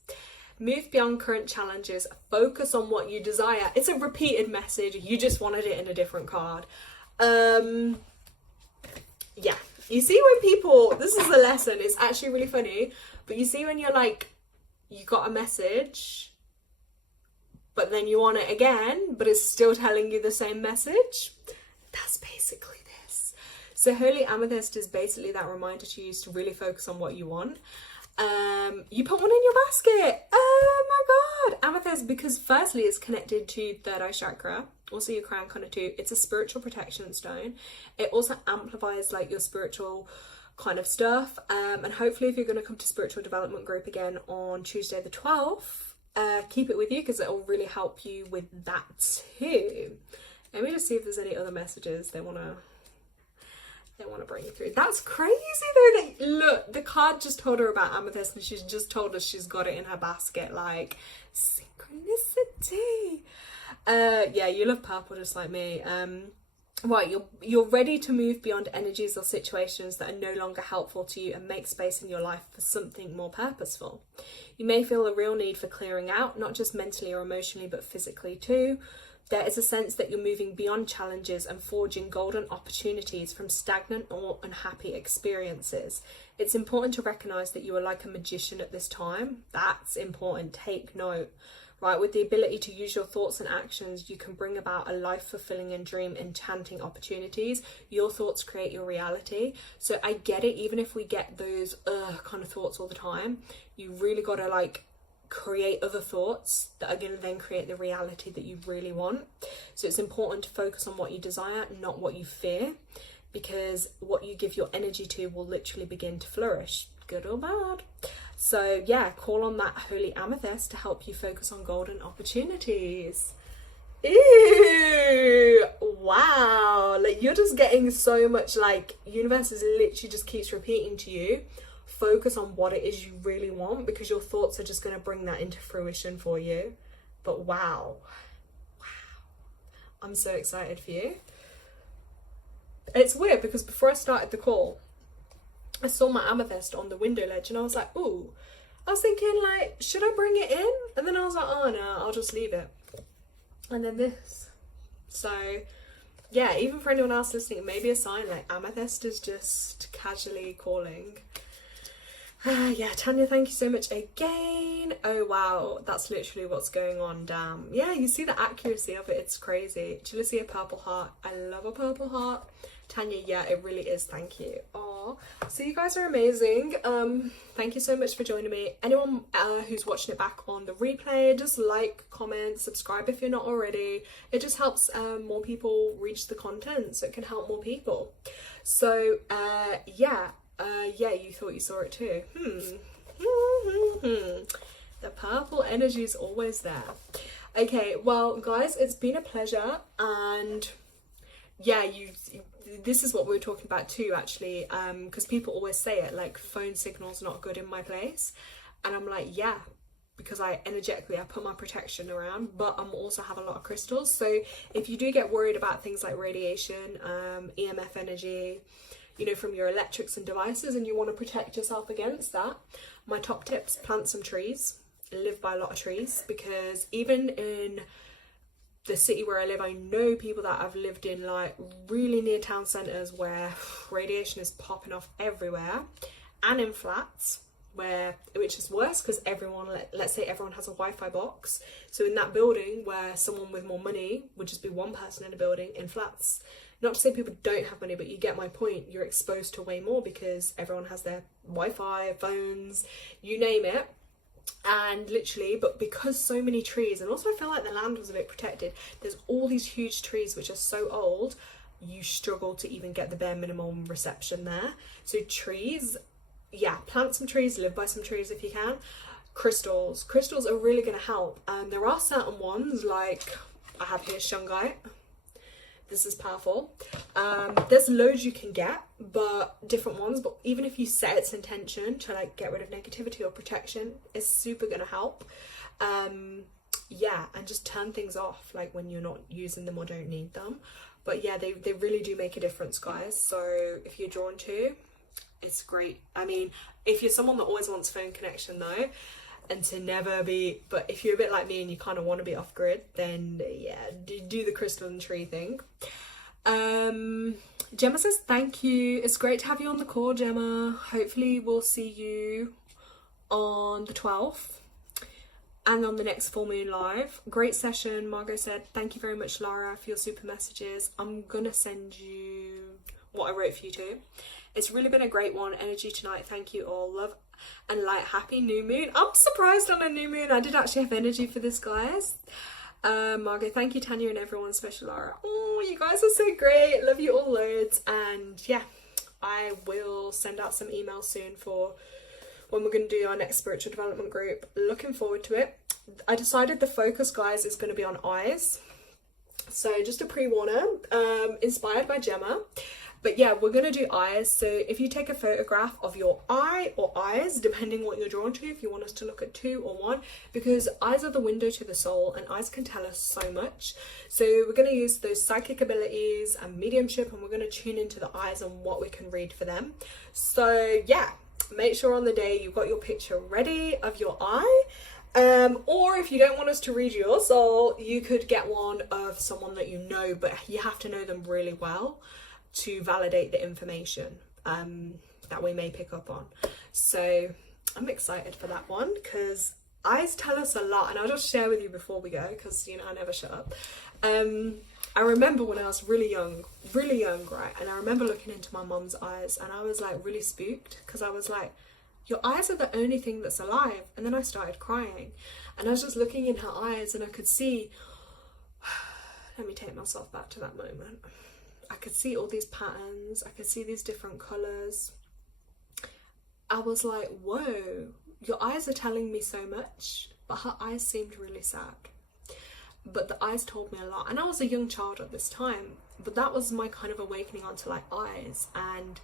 Move beyond current challenges. Focus on what you desire. It's a repeated message. You just wanted it in a different card. Yeah. You see when people... This is a lesson. It's actually really funny. But you see when you're like... You got a message... but then you want it again, but it's still telling you the same message. That's basically this. So Holy Amethyst is basically that reminder to you to really focus on what you want. You put one in your basket. Oh my god. Amethyst, because firstly it's connected to third eye chakra, also your crown kind of too. It's a spiritual protection stone. It also amplifies like your spiritual kind of stuff. And hopefully if you're going to come to spiritual development group again on Tuesday the 12th, keep it with you because it will really help you with that too. Let me just see if there's any other messages they want to bring you through. That's crazy though. That, look, the card just told her about amethyst and she's just told us she's got it in her basket. Like, synchronicity. Yeah, you love purple just like me. Right, you're ready to move beyond energies or situations that are no longer helpful to you and make space in your life for something more purposeful. You may feel a real need for clearing out, not just mentally or emotionally, but physically too. There is a sense that you're moving beyond challenges and forging golden opportunities from stagnant or unhappy experiences. It's important to recognise that you are like a magician at this time. That's important. Take note. Right, with the ability to use your thoughts and actions, you can bring about a life-fulfilling and dream enchanting opportunities. Your thoughts create your reality. So I get it, even if we get those kind of thoughts all the time, you really got to like create other thoughts that are going to then create the reality that you really want. So it's important to focus on what you desire, not what you fear, because what you give your energy to will literally begin to flourish, good or bad. So yeah, call on that holy amethyst to help you focus on golden opportunities. Ew, wow, like you're just getting so much, like universe is literally just keeps repeating to you, focus on what it is you really want, because your thoughts are just going to bring that into fruition for you. But wow, I'm so excited for you. It's weird because before I started the call, I saw my amethyst on the window ledge and I was like, ooh. I was thinking like, should I bring it in? And then I was like, oh no, I'll just leave it. And then this. So yeah, even for anyone else listening, maybe a sign like amethyst is just casually calling. Yeah, Tanya, thank you so much again. Oh wow, that's literally what's going on. Damn. Yeah, you see the accuracy of it, it's crazy. Jealousy, a purple heart. I love a purple heart. Tanya, yeah, it really is. Thank you. Oh, so you guys are amazing. Thank you so much for joining me. Anyone who's watching it back on the replay, just like, comment, subscribe if you're not already. It just helps more people reach the content, so it can help more people. So yeah, you thought you saw it too. The purple energy is always there. Okay, well guys, it's been a pleasure, and yeah, this is what we were talking about too, actually, because people always say it, like phone signal's not good in my place, and I'm like, yeah, because I put my protection around, but I'm also have a lot of crystals. So if you do get worried about things like radiation, EMF energy, you know, from your electrics and devices, and you want to protect yourself against that, my top tips: plant some trees, live by a lot of trees, because even in the city where I live, I know people that have lived in like really near town centres where radiation is popping off everywhere, and in flats which is worse because everyone, let's say everyone has a Wi-Fi box, so in that building where someone with more money would just be one person in a building, in flats, not to say people don't have money, but you get my point, you're exposed to way more because everyone has their Wi-Fi, phones, you name it. And literally, but because so many trees, and also I feel like the land was a bit protected, there's all these huge trees which are so old, you struggle to even get the bare minimum reception there. So trees, yeah, plant some trees, live by some trees if you can. Crystals are really going to help, and there are certain ones, like I have here shungite. This is powerful. There's loads you can get, but different ones, but even if you set its intention to like get rid of negativity or protection, it's super gonna help. Yeah, and just turn things off like when you're not using them or don't need them. But yeah, they really do make a difference, guys. So if you're drawn to, it's great. I mean, if you're someone that always wants phone connection though, and to never be, but if you're a bit like me and you kind of want to be off grid, then yeah, do the crystal and tree thing. Gemma says thank you, it's great to have you on the call, Gemma. Hopefully we'll see you on the 12th and on the next full moon live. Great session. Margot said thank you very much, Lara, for your super messages. I'm gonna send you what I wrote for you too. It's really been a great one. Energy tonight. Thank you all. Love and light. Happy new moon. I'm surprised on a new moon. I did actually have energy for this, guys. Margot, thank you, Tanya, and everyone, special Laura. Oh, you guys are so great. Love you all loads. And yeah, I will send out some emails soon for when we're going to do our next spiritual development group. Looking forward to it. I decided the focus, guys, is going to be on eyes. So just a pre-warner, inspired by Gemma. But yeah, we're going to do eyes. So if you take a photograph of your eye or eyes, depending what you're drawn to, if you want us to look at 2 or 1, because eyes are the window to the soul and eyes can tell us so much. So we're going to use those psychic abilities and mediumship, and we're going to tune into the eyes and what we can read for them. So yeah, make sure on the day you've got your picture ready of your eye. Or if you don't want us to read your soul, you could get one of someone that you know, but you have to know them really well to validate the information that we may pick up on. So I'm excited for that one because eyes tell us a lot, and I'll just share with you before we go because, you know, I never shut up. I remember when I was really young, right, and I remember looking into my mum's eyes and I was like really spooked because I was like, your eyes are the only thing that's alive. And then I started crying and I was just looking in her eyes and I could see, let me take myself back to that moment. I could see all these patterns. I could see these different colours. I was like, whoa, your eyes are telling me so much. But her eyes seemed really sad. But the eyes told me a lot. And I was a young child at this time. But that was my kind of awakening onto like eyes. And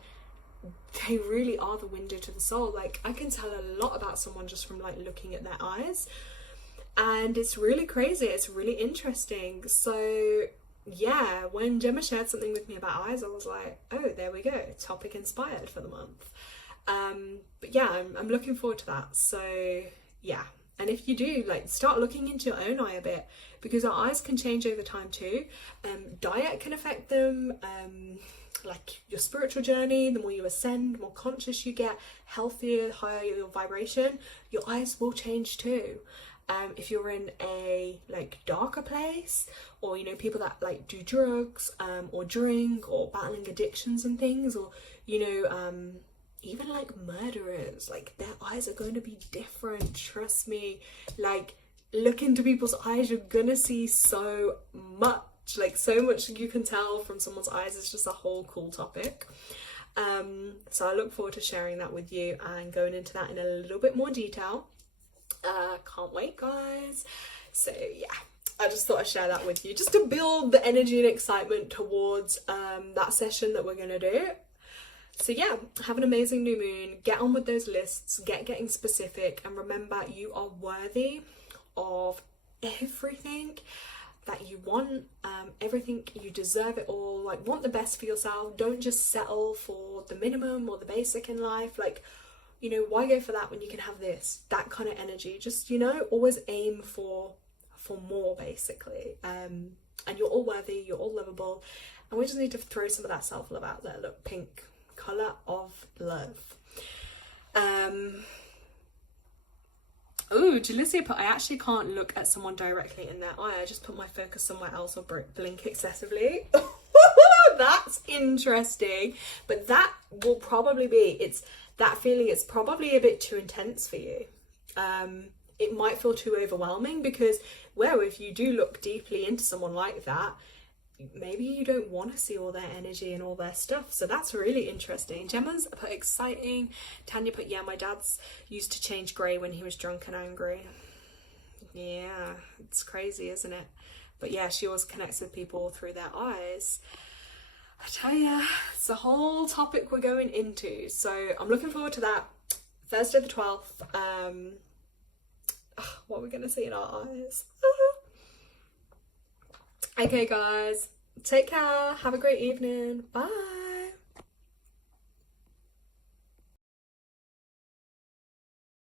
they really are the window to the soul. Like I can tell a lot about someone just from like looking at their eyes. And it's really crazy. It's really interesting. So yeah, when Gemma shared something with me about eyes, I was like, oh, there we go, topic inspired for the month. But yeah, I'm looking forward to that. So yeah, and if you do, like, start looking into your own eye a bit, because our eyes can change over time too. Diet can affect them, like your spiritual journey. The more you ascend, the more conscious you get, healthier, higher your vibration, your eyes will change too. If you're in a like darker place, or you know, people that like do drugs or drink or battling addictions and things, or you know, even like murderers, like their eyes are going to be different, trust me. Like, look into people's eyes, you're gonna see so much, like so much you can tell from someone's eyes. It's just a whole cool topic. So I look forward to sharing that with you and going into that in a little bit more detail. Can't wait, guys. So yeah, I just thought I'd share that with you just to build the energy and excitement towards that session that we're gonna do. So yeah, have an amazing new moon. Get on with those lists, getting specific, and remember, you are worthy of everything that you want, everything. You deserve it all. Like, want the best for yourself. Don't just settle for the minimum or the basic in life. Like, you know, why go for that when you can have this, that kind of energy? Just, you know, always aim for more, basically. And you're all worthy, you're all lovable, and we just need to throw some of that self-love out there. Look, pink, colour of love. Oh, Jalicia put, I actually can't look at someone directly in their eye. I just put my focus somewhere else or blink excessively. That's interesting. But that will probably be, it's that feeling, it's probably a bit too intense for you. It might feel too overwhelming, because, well, if you do look deeply into someone like that, maybe you don't want to see all their energy and all their stuff. So that's really interesting. Gemma's put exciting. Tanya put, yeah, my dad's used to change grey when he was drunk and angry. Yeah, it's crazy, isn't it? But yeah, she always connects with people through their eyes. I tell ya, it's a whole topic we're going into. So I'm looking forward to that. Thursday the 12th. What are we going to see in our eyes? Okay, guys, take care. Have a great evening. Bye.